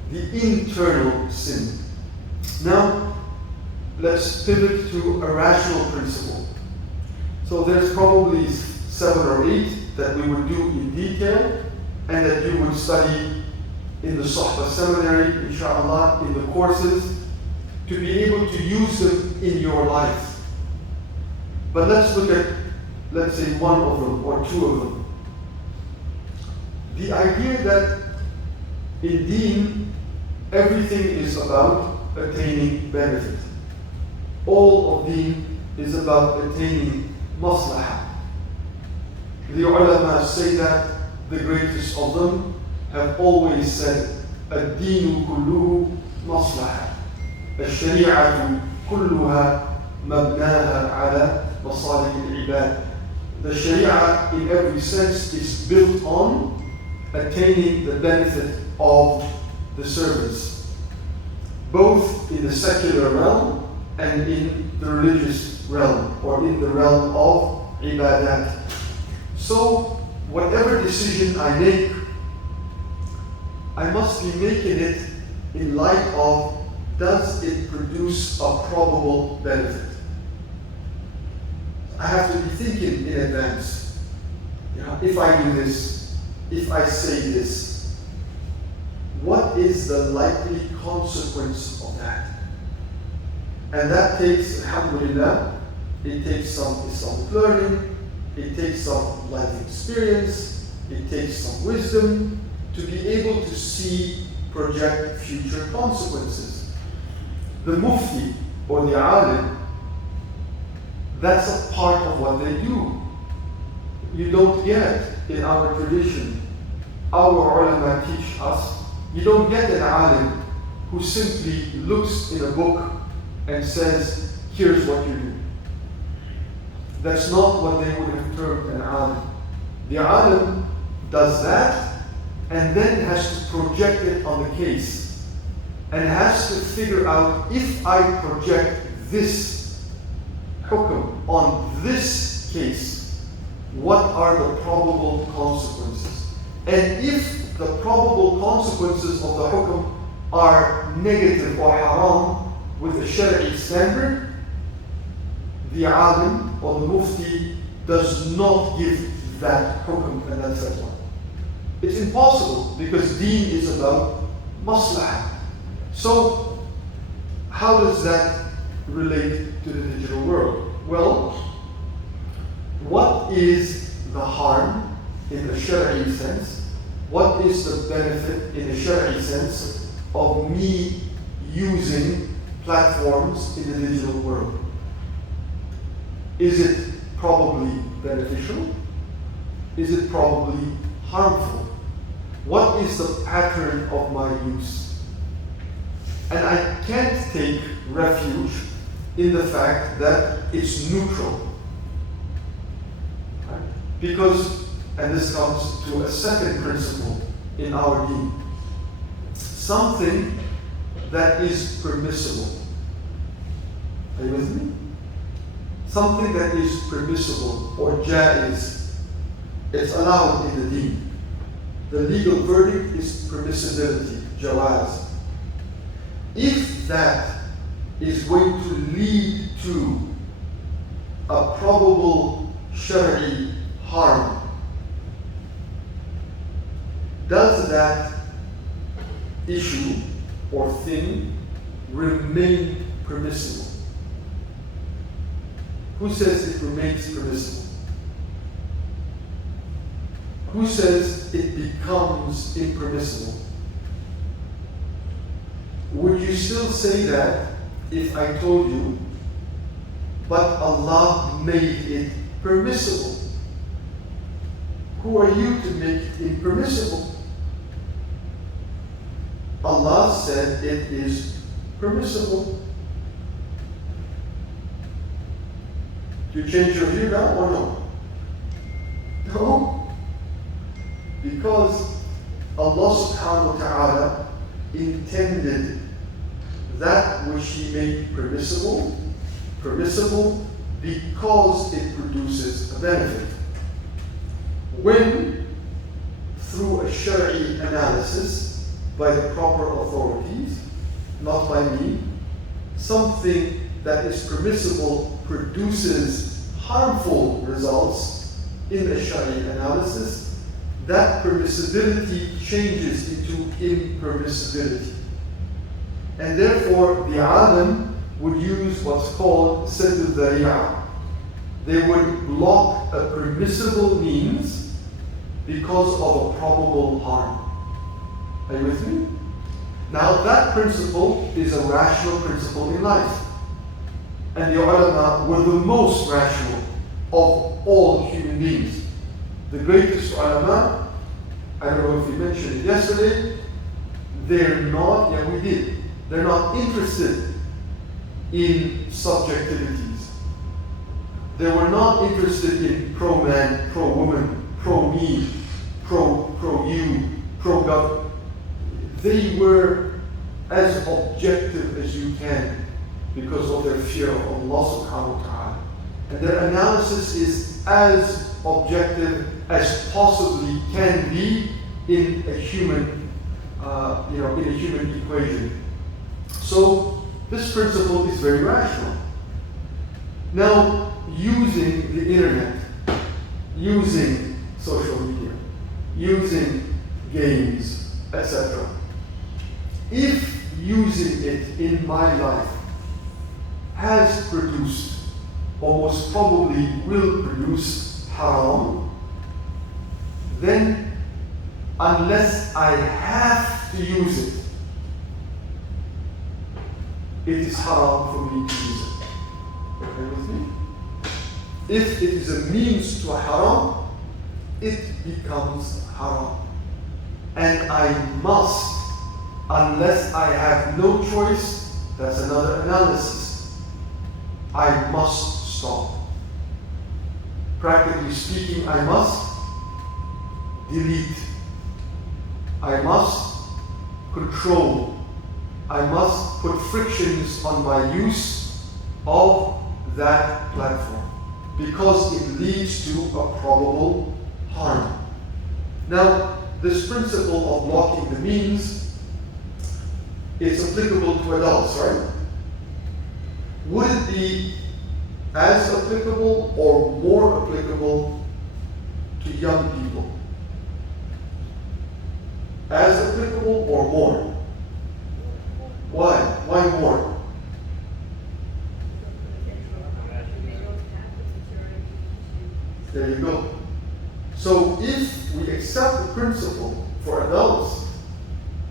the internal sin. Now, let's pivot to a rational principle. So there's probably 7 or 8 that we would do in detail and that you would study in the Sohbah seminary, inshallah, in the courses, to be able to use them in your life. But let's look at let's say one of them or two of them. The idea that in deen, everything is about attaining benefit. All of deen is about attaining maslahah. The ulama say that, the greatest of them have always said, الدين كله مصلحة. الشريعة كلها مبناها على مصالح العباد. The Sharia in every sense is built on attaining the benefit of the servants, both in the secular realm and in the religious realm, or in the realm of ibadat. So, whatever decision I make, I must be making it in light of, does it produce a probable benefit? I have to be thinking in advance. If I do this, if I say this, what is the likely consequence of that? And that takes, alhamdulillah, it takes some Islamic learning, it takes some life experience, it takes some wisdom to be able to see, project future consequences. The mufti or the alim, that's a part of what they do. You don't get in our tradition, our ulama teach us, you don't get an alim who simply looks in a book and says, here's what you do. That's not what they would have termed an alim. The alim does that and then has to project it on the case and has to figure out, if I project this hukum on this case, what are the probable consequences? And if the probable consequences of the hukum are negative or haram with the Shari'i standard, the alim or the mufti does not give that hukum and that fatwa. It's impossible because deen is about maslahah. So, how does that relate to the digital world? Well, what is the harm in the Shari'i sense? What is the benefit in the Shari'i sense of me using platforms in the digital world? Is it probably beneficial? Is it probably harmful? What is the pattern of my use? And I can't take refuge in the fact that it's neutral. Right? Because, and this comes to a second principle in our deen, something that is permissible. Are you with me? Something that is permissible or jaiz, it's allowed in the deen. The legal verdict is permissibility, jawaz. If that is going to lead to a probable shari'i harm, does that issue or thing remain permissible? Who says it remains permissible? Who says it becomes impermissible? Would you still say that if I told you, but Allah made it permissible? Who are you to make it impermissible? Allah said it is permissible. Do you change your view now or no? No. Because Allah subhanahu wa ta'ala intended that which He made permissible because it produces a benefit. When, through a shari'i analysis by the proper authorities, not by me, something that is permissible produces harmful results in the shari'i analysis, that permissibility changes into impermissibility. And therefore, the alim would use what's called sadd al-dhari'ah. They would block a permissible means because of a probable harm. Are you with me? Now that principle is a rational principle in life. And the ulama were the most rational of all human beings. The greatest ulama, I don't know if we mentioned it yesterday, they're not interested in subjectivities. They were not interested in pro-man, pro-woman, pro-me, pro-you, pro-government. They were as objective as you can because of their fear of Allah subhanahu wa ta'ala. And their analysis is as objective as possibly can be in a human, in a human equation. So this principle is very rational. Now, using the internet, using social media, using games, etc. If using it in my life has produced, or most probably will produce haram, then unless I have to use it, it is haram for me to use it. Are you with me? If it is a means to a haram, it becomes haram. And I must, unless I have no choice, that's another analysis, I must stop. Practically speaking, I must delete. I must control. I must put frictions on my use of that platform because it leads to a probable harm. Now, this principle of blocking the means is applicable to adults, right? Would it be as applicable or more applicable to young people? As applicable or more? Why? Why more? There you go. So if we accept the principle for adults,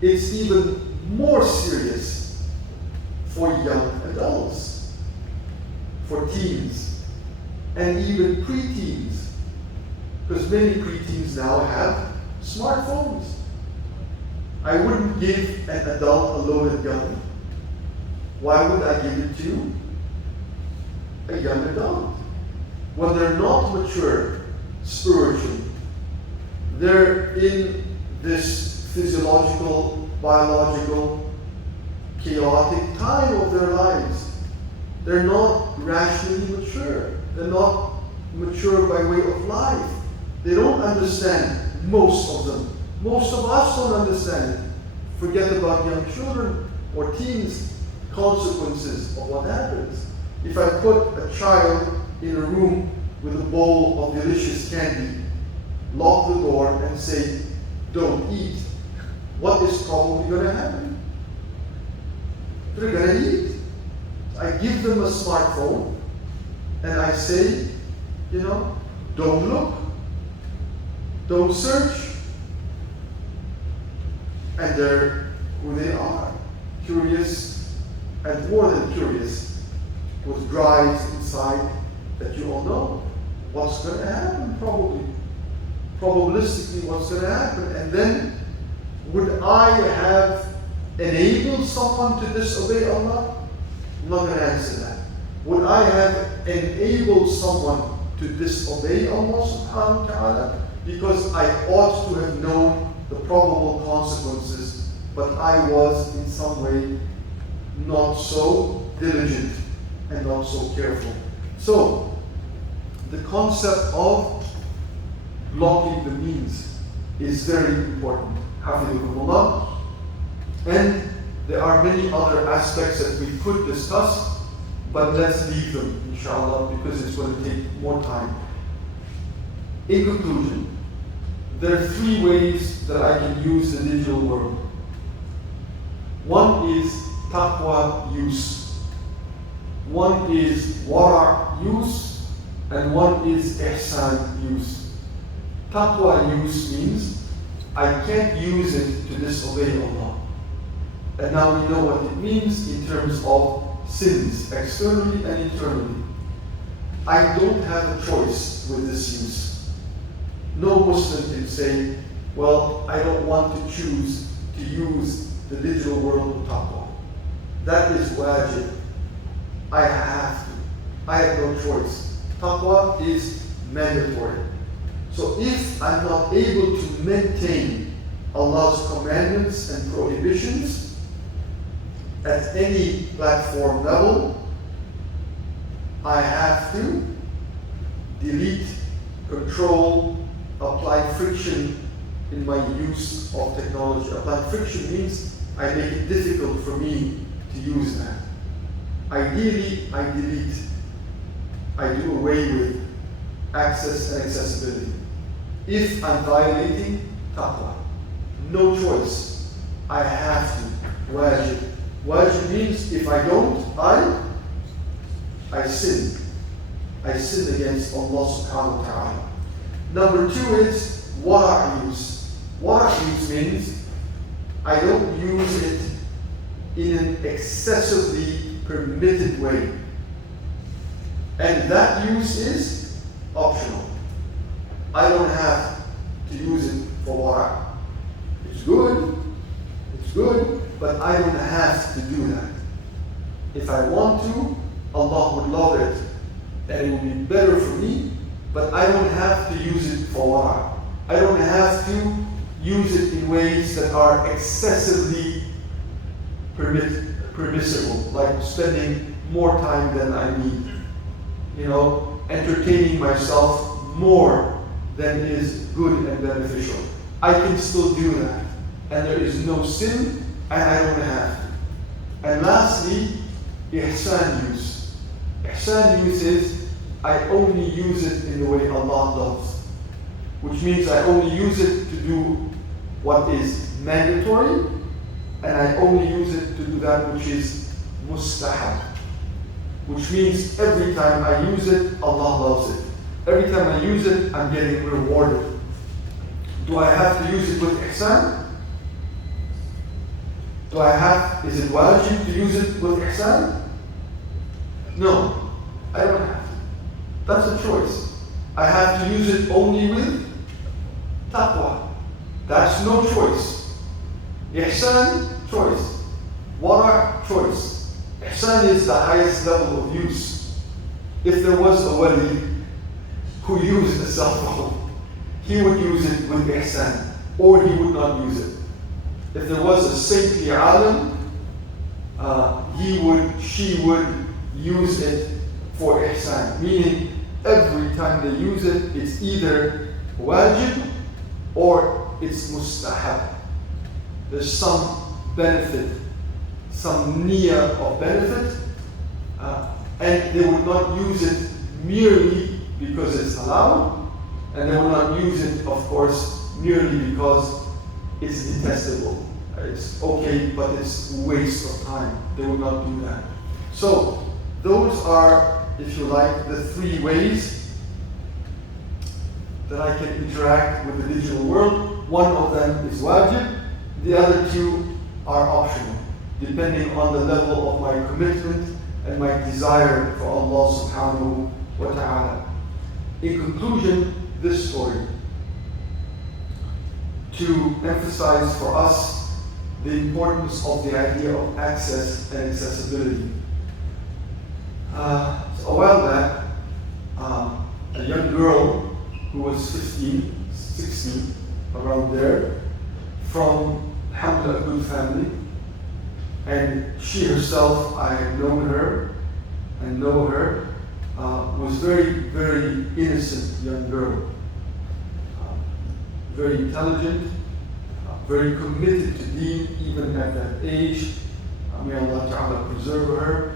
it's even more serious for young adults, for teens, and even preteens. Because many preteens now have smartphones. I wouldn't give an adult a loaded gun. Why would I give it to a young adult? When they're not mature spiritually, they're in this physiological, biological, chaotic time of their lives. They're not rationally mature. They're not mature by way of life. They don't understand, most of them. Most of us don't understand it. Forget about young children or teens, consequences of what happens. If I put a child in a room with a bowl of delicious candy, lock the door and say, don't eat, what is probably going to happen? They're going to eat. I give them a smartphone and I say, don't look, don't search. And they're who they are, curious and more than curious, with drives inside that you all know what's going to happen probably. Probabilistically what's going to happen. And then, would I have enabled someone to disobey Allah? I'm not going to answer that. Would I have enabled someone to disobey Allah subhanahu wa ta'ala? Because I ought to have known the probable consequences, but I was in some way not so diligent and not so careful. So, the concept of blocking the means is very important. Hafidhukumullah. And there are many other aspects that we could discuss, but let's leave them, inshallah, because it's going to take more time. In conclusion, there are three ways that I can use the digital world. One is taqwa use. One is wara' use. and one is ihsan use. Taqwa use means I can't use it to disobey Allah. And now we know what it means in terms of sins, externally and internally. I don't have a choice with this use. No Muslim can say, well, I don't want to choose to use the digital world with taqwa. That is wajib. I have to. I have no choice. Taqwa is mandatory. So if I'm not able to maintain Allah's commandments and prohibitions at any platform level, I have to delete, control, apply friction in my use of technology. Apply friction means I make it difficult for me to use that. Ideally, I delete, I do away with access and accessibility. If I'm violating taqwa, no choice. I have to. Wajib. Wajib means if I don't, I sin. I sin against Allah subhanahu wa ta'ala. Number two is wara' use. Wara' use means I don't use it in an excessively permitted way. And that use is optional. I don't have to use it for wara'. It's good, but I don't have to do that. If I want to, Allah would love it, and it would be better for me, but I don't have to use it for wara'. I don't have to use it in ways that are excessively permissible, like spending more time than I need. Entertaining myself more than is good and beneficial. I can still do that. And there is no sin, and I don't have to. And lastly, ihsan use. Ihsan use is I only use it in the way Allah loves. Which means I only use it to do what is mandatory, and I only use it to do that which is mustahab. Which means every time I use it, Allah loves it. Every time I use it, I'm getting rewarded. Do I have to use it with ihsan? Is it wajib to use it with ihsan? No, I don't have to. That's a choice. I have to use it only with taqwa. That's no choice. Ihsan, choice. Wara', choice. Ihsan is the highest level of use. If there was a wali who used a cell phone, he would use it with ihsan, or he would not use it. If there was a saintly alim, she would use it for ihsan. Meaning, every time they use it, it's either wajib or it's mustahab. There's some benefit, some niyyah of benefit, and they would not use it merely because it's allowed, and they will not use it, of course, merely because it's detestable. It's okay, but it's a waste of time. They will not do that. So, those are, if you like, the three ways that I can interact with the digital world. One of them is wajib, the other two are optional, depending on the level of my commitment and my desire for Allah subhanahu wa ta'ala. In conclusion, this story, to emphasize for us the importance of the idea of access and accessibility. A while back, a young girl who was 15, 16, around there, from alhamdulillah, a good family, and she herself, I have known her and know her, was very, very innocent young girl. Very intelligent, very committed to deen even at that age. May Allah Ta'ala preserve her,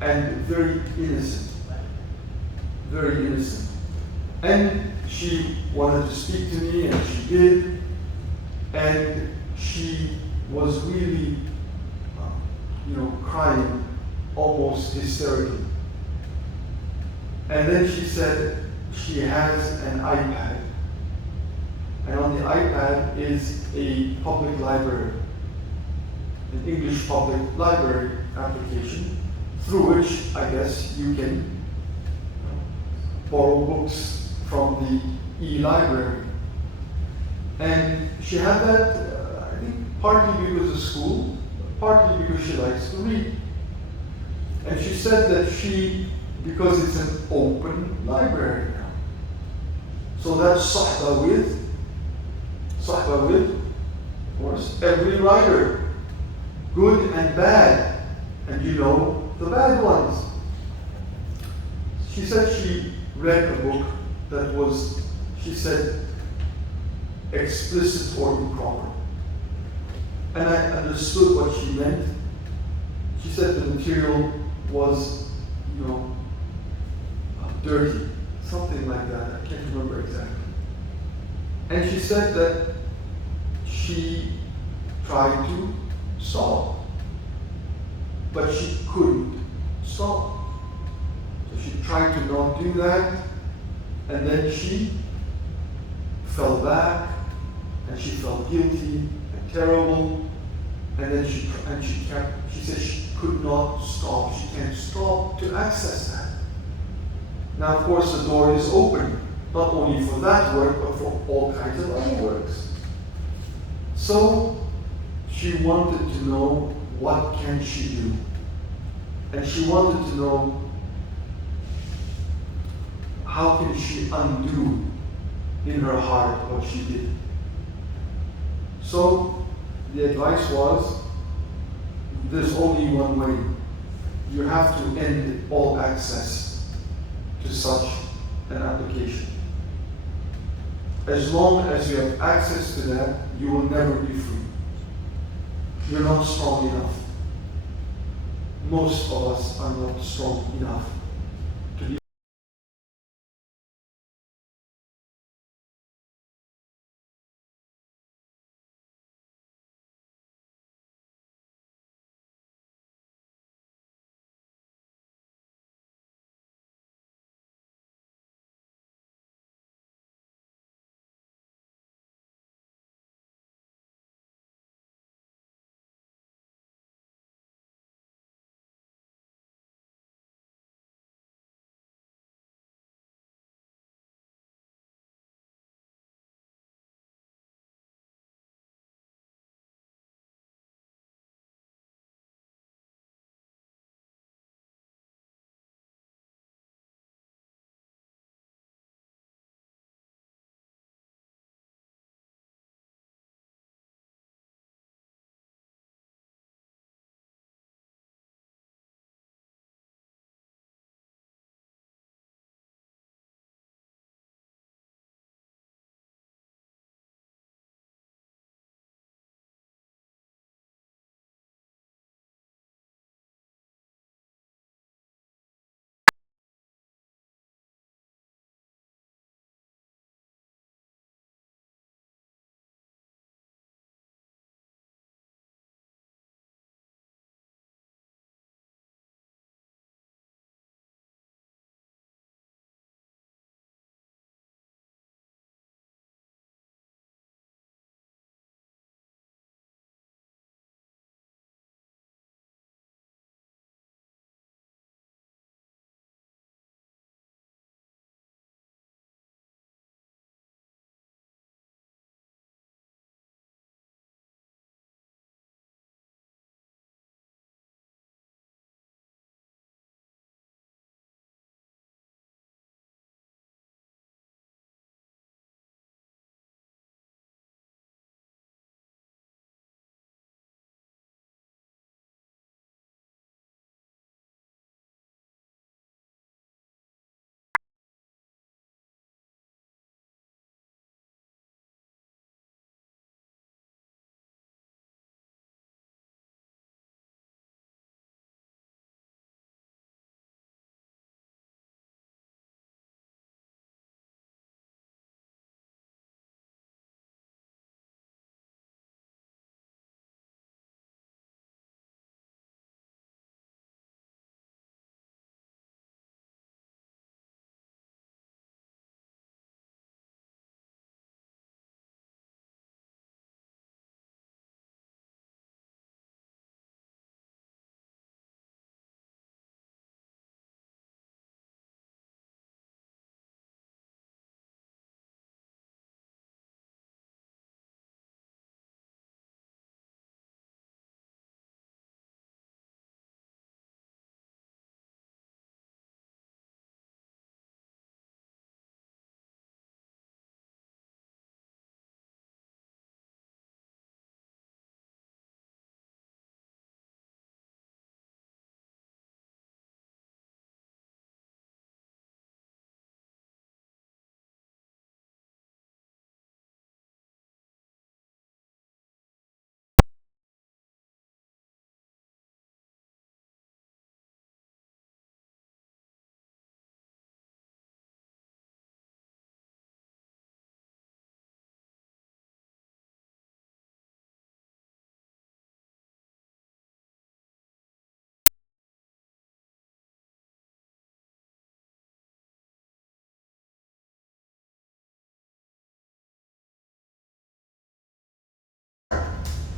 and very innocent. Very innocent. And she wanted to speak to me, and she did. And she was really, crying almost hysterically. And then she said she has an iPad. And on the iPad is a public library, an English public library application, through which I guess you can borrow books from the e-library. And she had that, I think, partly because of school, partly because she likes to read. And she said that because it's an open library now. So that's sahba with, of course, every writer, good and bad, and you know the bad ones. She said she read a book that was, she said, explicit or improper. And I understood what she meant. She said the material was, dirty, something like that. I can't remember exactly. And she said that she tried to stop, but she couldn't stop. So she tried to not do that, and then she fell back, and she felt guilty and terrible, and then she said she could not stop. She can't stop to access that. Now, of course, the door is open, not only for that work, but for all kinds of other works. So she wanted to know, what can she do? And she wanted to know, how can she undo in her heart what she did? So the advice was, there's only one way. You have to end all access to such an application. As long as you have access to that, you will never be free. You're not strong enough. Most of us are not strong enough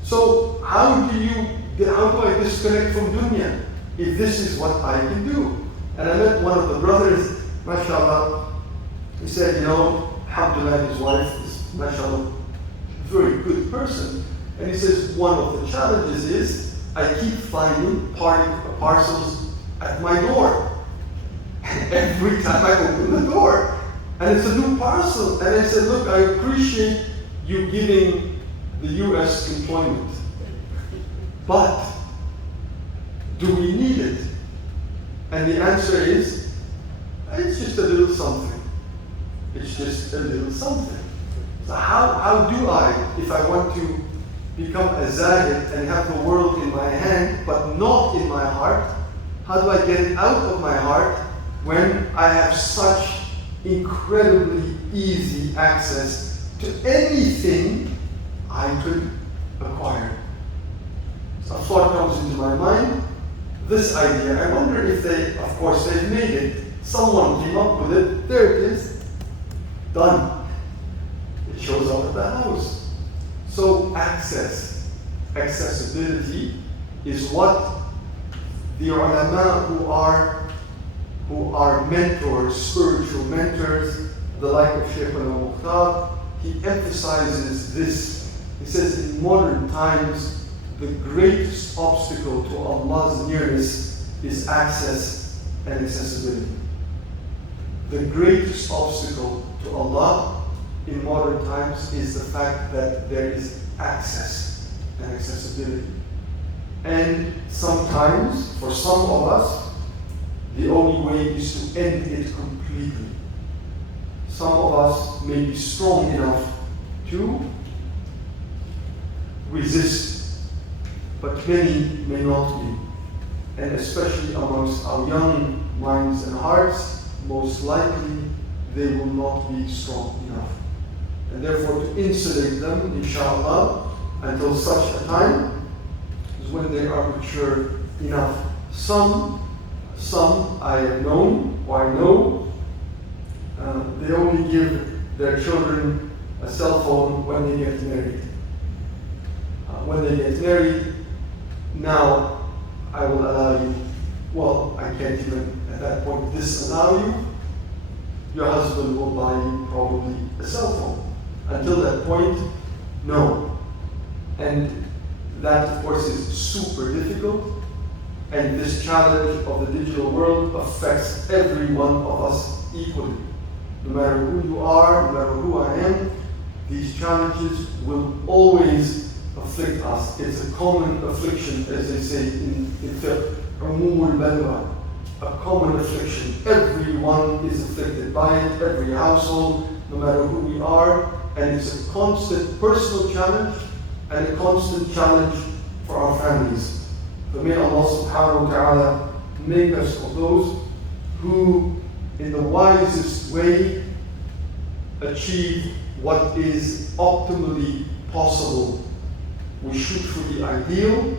So how do I disconnect from dunya if this is what I can do? And I met one of the brothers, mashallah, he said, alhamdulillah, his wife is, mashallah, a very good person. And he says, one of the challenges is, I keep finding parcels at my door. Every time I open the door, and it's a new parcel. And I said, look, I appreciate you giving the US employment, but do we need it? And the answer is, it's just a little something. It's just a little something. So how do I, if I want to become a zahid and have the world in my hand, but not in my heart, how do I get it out of my heart when I have such incredibly easy access to anything I could acquire? So a thought comes into my mind, this idea, I wonder if of course they've made it, someone came up with it, there it is, done. It shows up at the house. So accessibility is what the ulama who are mentors, spiritual mentors, the like of Shaykh Riad Saloojee, he emphasizes this. He says in modern times, the greatest obstacle to Allah's nearness is access and accessibility. The greatest obstacle to Allah in modern times is the fact that there is access and accessibility. And sometimes, for some of us, the only way is to end it completely. Some of us may be strong enough to resist, but many may not be. And especially amongst our young minds and hearts, most likely they will not be strong enough. And therefore to insulate them, inshallah, until such a time is when they are mature enough. Some I have known, or I know, they only give their children a cell phone when they get married. When they get married, now I will allow you, well, I can't even at that point disallow you. Your husband will buy you probably a cell phone. Until that point, no. And that, of course, is super difficult. And this challenge of the digital world affects every one of us equally. No matter who you are, no matter who I am, these challenges will always afflict us. It's a common affliction, as they say in fiqh, umumul balwa, a common affliction. Everyone is afflicted by it, every household, no matter who we are, and it's a constant personal challenge and a constant challenge for our families. So may Allah subhanahu wa ta'ala make us of those who, in the wisest way, achieve what is optimally possible. We shoot for the ideal,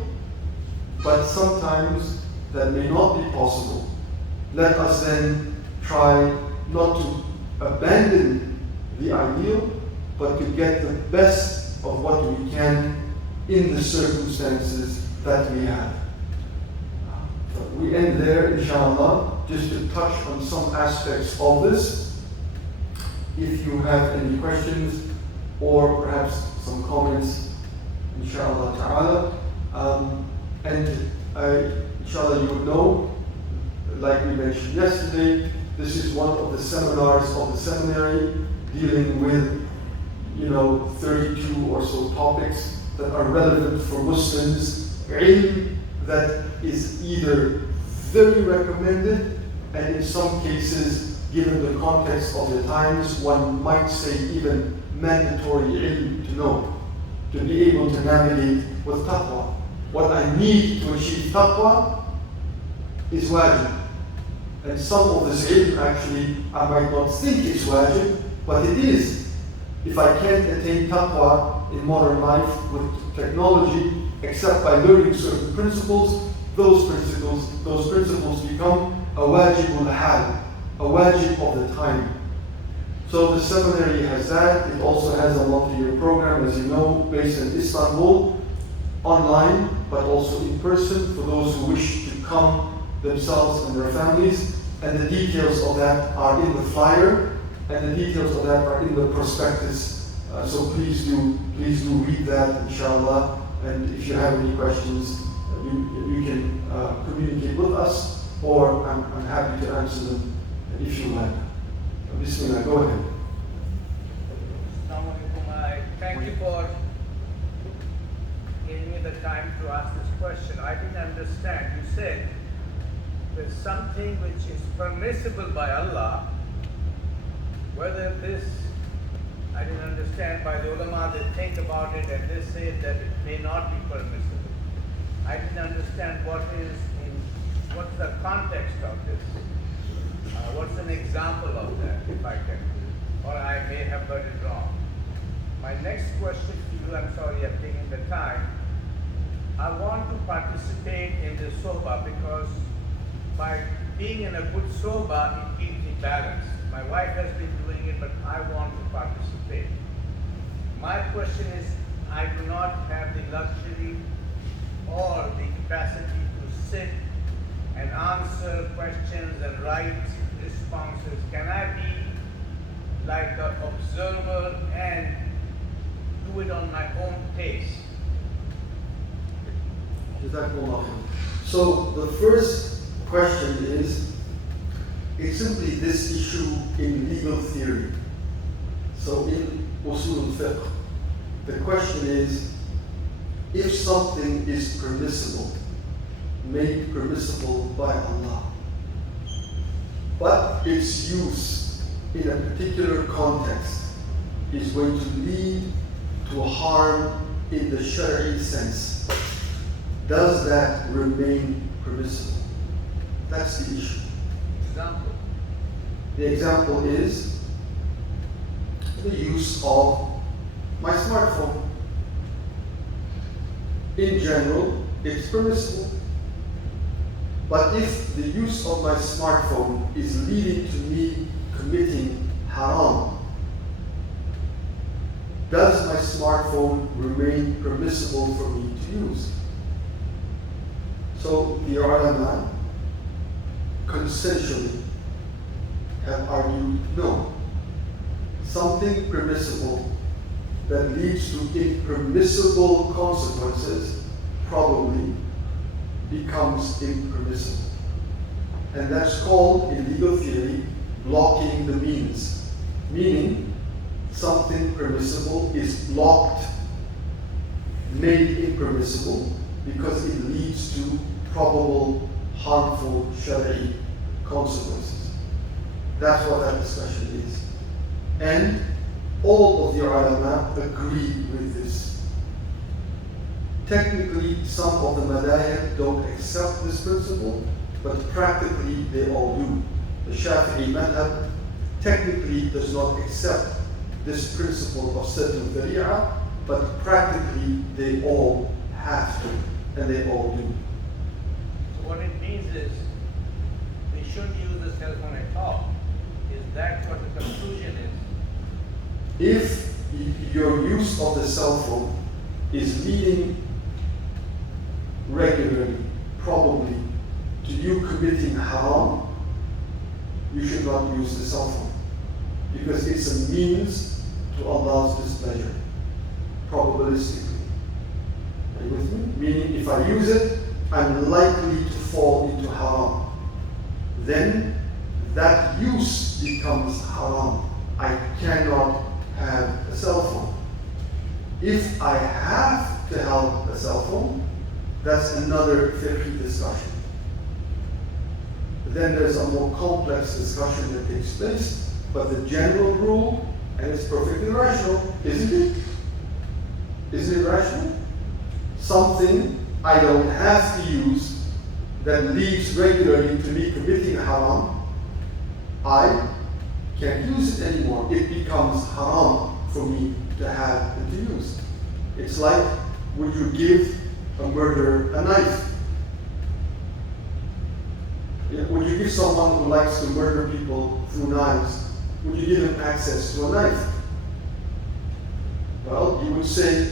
but sometimes that may not be possible. Let us then try not to abandon the ideal, but to get the best of what we can in the circumstances that we have. So we end there, inshallah, just to touch on some aspects of this. If you have any questions or perhaps some comments, inshallah ta'ala. Inshallah, you would know, like we mentioned yesterday, this is one of the seminars of the seminary dealing with 32 or so topics that are relevant for Muslims. Ilm that is either very recommended, and in some cases, given the context of the times, one might say even mandatory ilm to know, to be able to navigate with taqwa. What I need to achieve taqwa is wajib. And some of this ilm actually, I might not think it's wajib, but it is. If I can't attain taqwa in modern life with technology, except by learning certain principles, those principles become a wajibul hal, a wajib of the time. So the seminary has that. It also has a multi-year program, as you know, based in Istanbul. online, but also in person for those who wish to come themselves and their families. And the details of that are in the flyer, and the details of that are in the prospectus. So please do read that, inshallah. And if you have any questions, you can communicate with us, or I'm happy to answer them if you like. Bismillah, go ahead. Assalamu alaikum. I thank you for giving me the time to ask this question. I didn't understand. You said there's something which is permissible by Allah, whether this, I didn't understand, by the ulama, they think about it and they say that it may not be permissible. I didn't understand what's the context of this. What's an example of that, if I can, or I may have heard it wrong. My next question to you, I'm sorry I'm taking the time. I want to participate in the soba because by being in a good soba, it keeps me balanced. My wife has been doing it, but I want to participate. My question is, I do not have the luxury or the capacity to sit and answer questions and write responses. Can I be like an observer and do it on my own pace? So the first question is, it's simply this issue in legal theory. So in usul al-fiqh, the question is, if something is permissible, made permissible by Allah, but its use in a particular context is going to lead to harm in the Shari'i sense, does that remain permissible? That's the issue. Example. The example is the use of my smartphone. In general, it's permissible. But if the use of my smartphone is leading to me committing haram, does my smartphone remain permissible for me to use? So the ulama consensually have argued no. Something permissible that leads to impermissible consequences probably becomes impermissible. And that's called, in legal theory, blocking the means. Meaning, something permissible is blocked, made impermissible, because it leads to probable harmful Shari'i consequences. That's what that discussion is. And all of the ulama agree with this. Technically, some of the madhahib don't accept this principle, but practically they all do. The Shafi'i madhab technically does not accept this principle of certain dhari'ah, but practically they all have to, and they all do. So what it means is, we shouldn't use the cell phone at all. Is that what the conclusion is? If your use of the cell phone is leading regularly, probably, to you committing haram, you should not use the cell phone. Because it's a means to Allah's displeasure, probabilistically. Are you with me? Meaning, if I use it, I'm likely to fall into haram. Then, that use becomes haram. I cannot have a cell phone. If I have to have a cell phone, that's another fiqh discussion. Then there's a more complex discussion that takes place, but the general rule, and it's perfectly rational, isn't it? Isn't it rational? Something I don't have to use that leads regularly to me committing haram, I can't use it anymore. It becomes haram for me to have and to use. It's like, would you give a murderer a knife? Would you give someone who likes to murder people through knives, would you give him access to a knife? Well, you would say,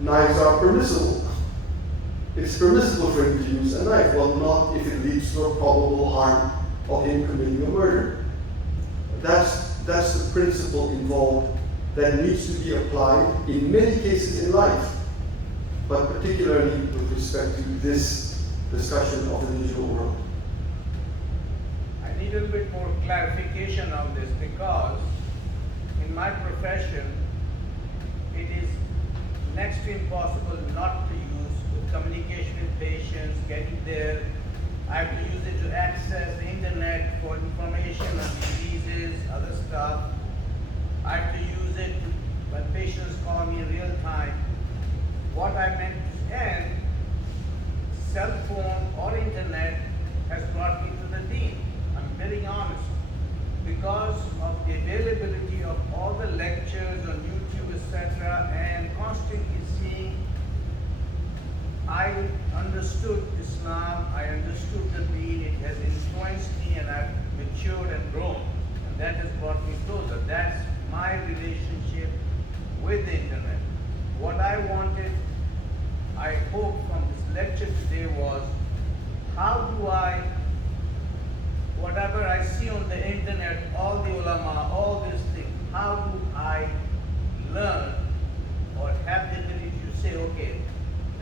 knives are permissible. It's permissible for him to use a knife, well, not if it leads to a probable harm of him committing a murder. That's the principle involved that needs to be applied in many cases in life, but particularly with respect to this discussion of the digital world. I need a little bit more clarification on this because in my profession, it is next to impossible not to use communication with patients, getting there. I have to use it to access the internet for information on diseases, other stuff. I have to use it when patients call me in real time. What I meant to end, cell phone or internet has brought me to the deen. I'm very honest. Because of the availability of all the lectures on YouTube, etc., and constantly seeing, I understood Islam, I understood the deen, it has influenced me and I've matured and grown. And that has brought me closer. That's my relationship with the internet. What I wanted, I hope from this lecture today was, how do I, whatever I see on the internet, all the ulama, all these things, how do I learn or have the ability to say, okay,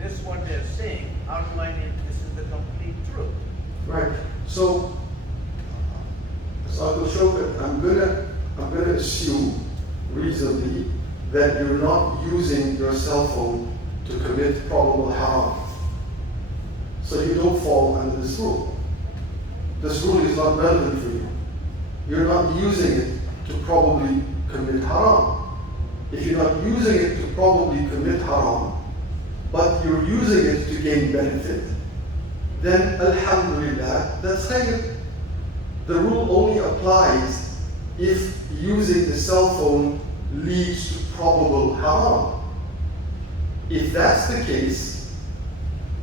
this is what they're saying, how do I know this is the complete truth? Right. So Uncle Showkat, I'm gonna assume reasonably that you're not using your cell phone to commit probable haram. So you don't fall under this rule. This rule is not relevant for you. You're not using it to probably commit haram. If you're not using it to probably commit haram, but you're using it to gain benefit, then alhamdulillah, that's khayr. The rule only applies if using the cell phone leads to probable haram. If that's the case,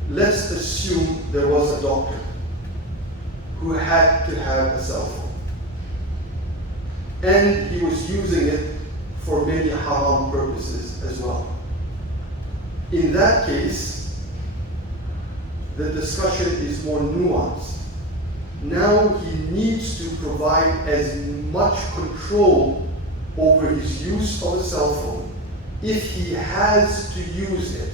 let's assume there was a doctor who had to have a cell phone, and he was using it for many haram purposes as well. In that case, the discussion is more nuanced. Now he needs to provide as much control over his use of a cell phone if he has to use it,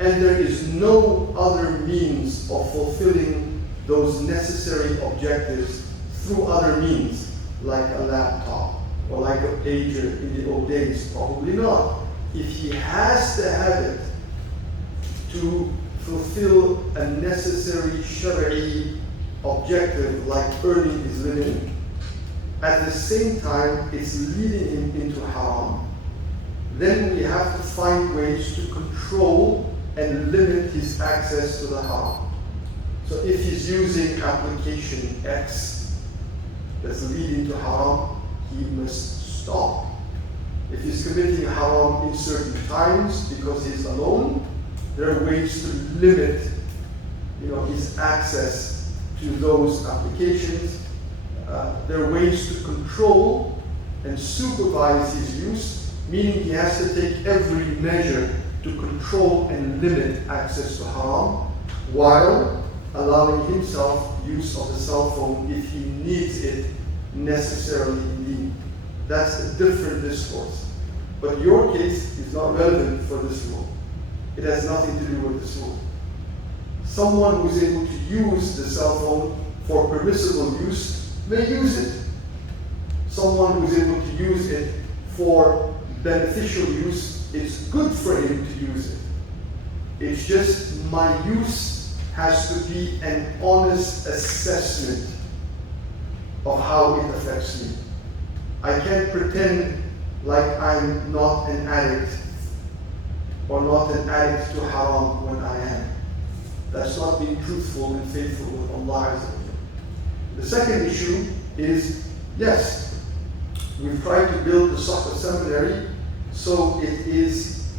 and there is no other means of fulfilling those necessary objectives through other means, like a laptop or like a pager in the old days. Probably not. If he has to have it to fulfill a necessary shari'i objective like earning his living, at the same time it's leading him into haram, then we have to find ways to control and limit his access to the haram. So if he's using application X that's leading to haram, he must stop. If he's committing haram in certain times because he's alone, there are ways to limit, his access to those applications. There are ways to control and supervise his use, meaning he has to take every measure to control and limit access to haram, while allowing himself use of the cell phone if he needs it necessarily indeed. That's a different discourse. But your case is not relevant for this rule. It has nothing to do with this rule. Someone who is able to use the cell phone for permissible use may use it. Someone who is able to use it for beneficial use, it's good for him to use it. It's just my use has to be an honest assessment of how it affects me. I can't pretend like I'm not an addict or not an addict to haram when I am. That's not being truthful and faithful with Allah. The second issue is, yes, we've tried to build the soccer seminary so it is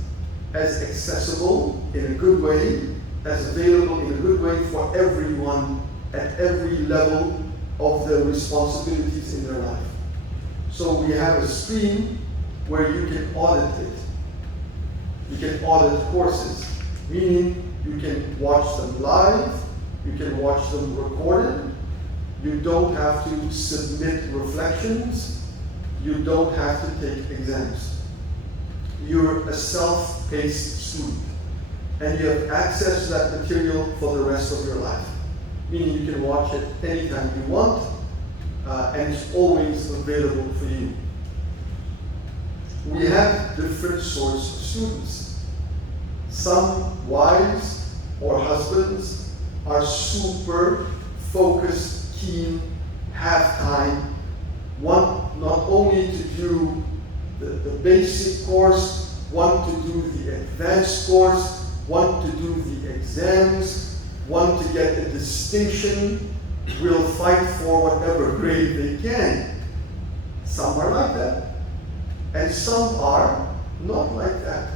as accessible in a good way, as available in a good way for everyone at every level of the responsibilities in their life. So we have a screen where you can audit it. You can audit courses, meaning you can watch them live, you can watch them recorded, you don't have to submit reflections, you don't have to take exams. You're a self-paced student, and you have access to that material for the rest of your life. Meaning you can watch it anytime you want, and it's always available for you. We have different sorts of students. Some wives or husbands are super focused, keen, have time, want not only to do the basic course, want to do the advanced course, want to do the exams, want to get a distinction, will fight for whatever grade they can. Some are like that. And some are not like that.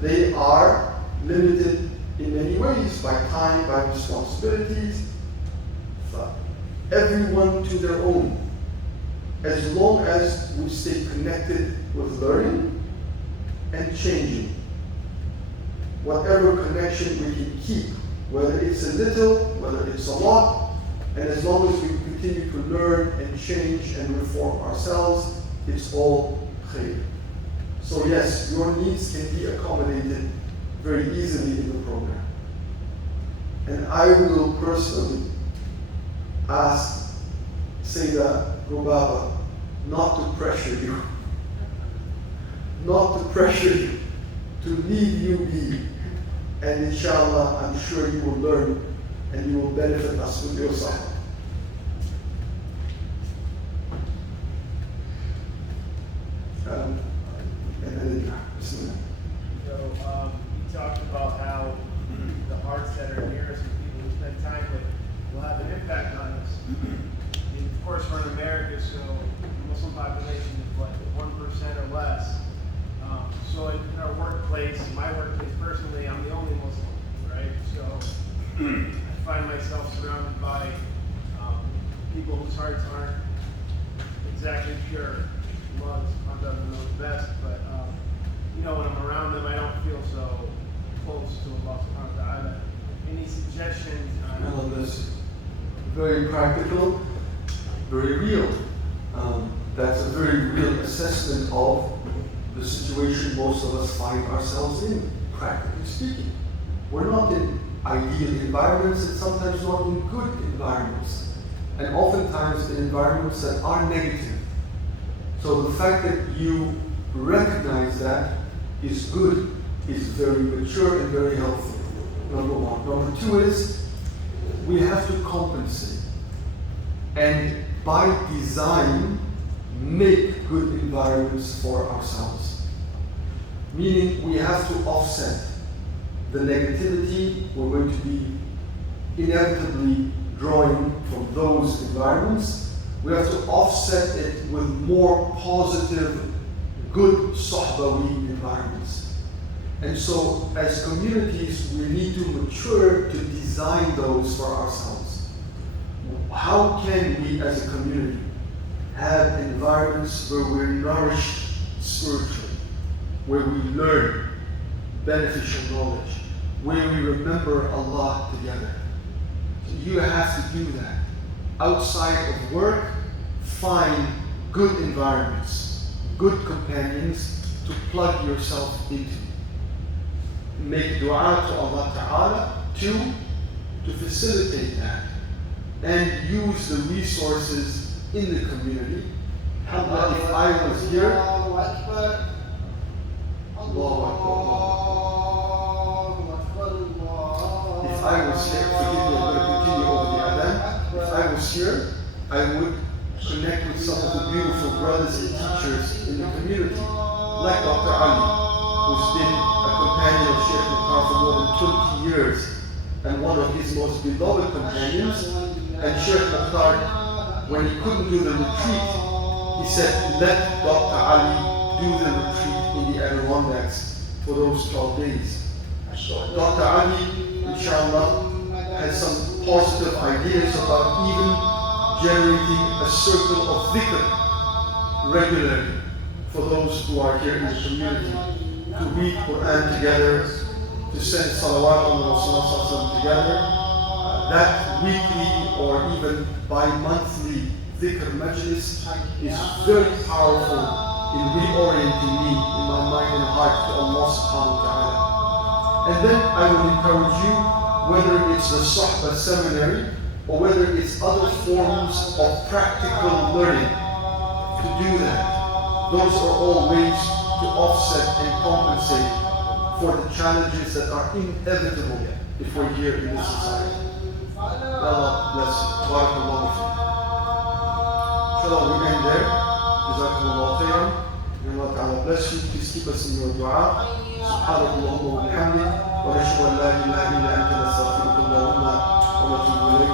They are limited in many ways, by time, by responsibilities. But everyone to their own. As long as we stay connected with learning and changing. Whatever connection we can keep, whether it's a little, whether it's a lot, and as long as we continue to learn and change and reform ourselves, it's all khair. So yes, your needs can be accommodated very easily in the program. And I will personally ask Sayyidah Rubaba not to pressure you, not to pressure you, to leave you be. And inshallah, I'm sure you will learn and you will benefit us with your support. So you talked about how the hearts that are nearest to people we spend time with will have an impact on us. And of course, we're in America, so the Muslim population is what, 1% or less. So in our workplace, my workplace personally, I'm the only Muslim, right? So I find myself surrounded by people whose hearts aren't exactly pure. Allah doesn't know the best, but you know, when I'm around them, I don't feel so close to Allah subhanahu wa ta'ala. Any suggestions Well, that's very practical, very real. That's a very real assessment of the situation most of us find ourselves in, practically speaking. We're not in ideal environments and sometimes not in good environments. And oftentimes in environments that are negative. So the fact that you recognize that is good, is very mature and very healthy, number one. Number two is, we have to compensate. And by design, make good environments for ourselves. Meaning we have to offset the negativity we're going to be inevitably drawing from those environments. We have to offset it with more positive, good sohbawi environments. And so as communities, we need to mature to design those for ourselves. How can we as a community have environments where we're nourished spiritually, where we learn beneficial knowledge, where we remember Allah together? So you have to do that. Outside of work, find good environments, good companions to plug yourself into. Make dua to Allah Ta'ala to facilitate that. And use the resources in the community. Alhamdulillah, if I was here, Allahu Akbar, if I was here, forgive me, I'm going to continue over the adhan. If I was here, I would connect with some of the beautiful brothers and teachers in the community, like Dr. Ali, who's been a companion of Shaykh Riad for more than 20 years, and one of his most beloved companions. And Shaykh Riad, when he couldn't do the retreat, he said, let Dr. Ali do the retreat in the Adirondacks for those 12 days. Dr. Ali, inshallah, has some positive ideas about even generating a circle of dhikr regularly for those who are here in the community, to to read Quran together, to send salawat on Rasulullah together. That weekly or even bi-monthly dhikr majlis is very powerful in reorienting me in my mind and heart to Allah subhanahu wa ta'ala. And then I will encourage you, whether it's the Sahba seminary or whether it's other forms of practical learning, to do that. Those are all ways to offset and compensate for the challenges that are inevitable if we're here in this society. Allah bless you. Barakallahu feek. Inshallah, we end there. Jazakumullah khairan. May Allah Ta'ala bless you. Please keep us in your dua. سبحانك اللهم وبحمدك ونشهد ان لا اله الا انت نستغفرك اللهم ونتوب اليك.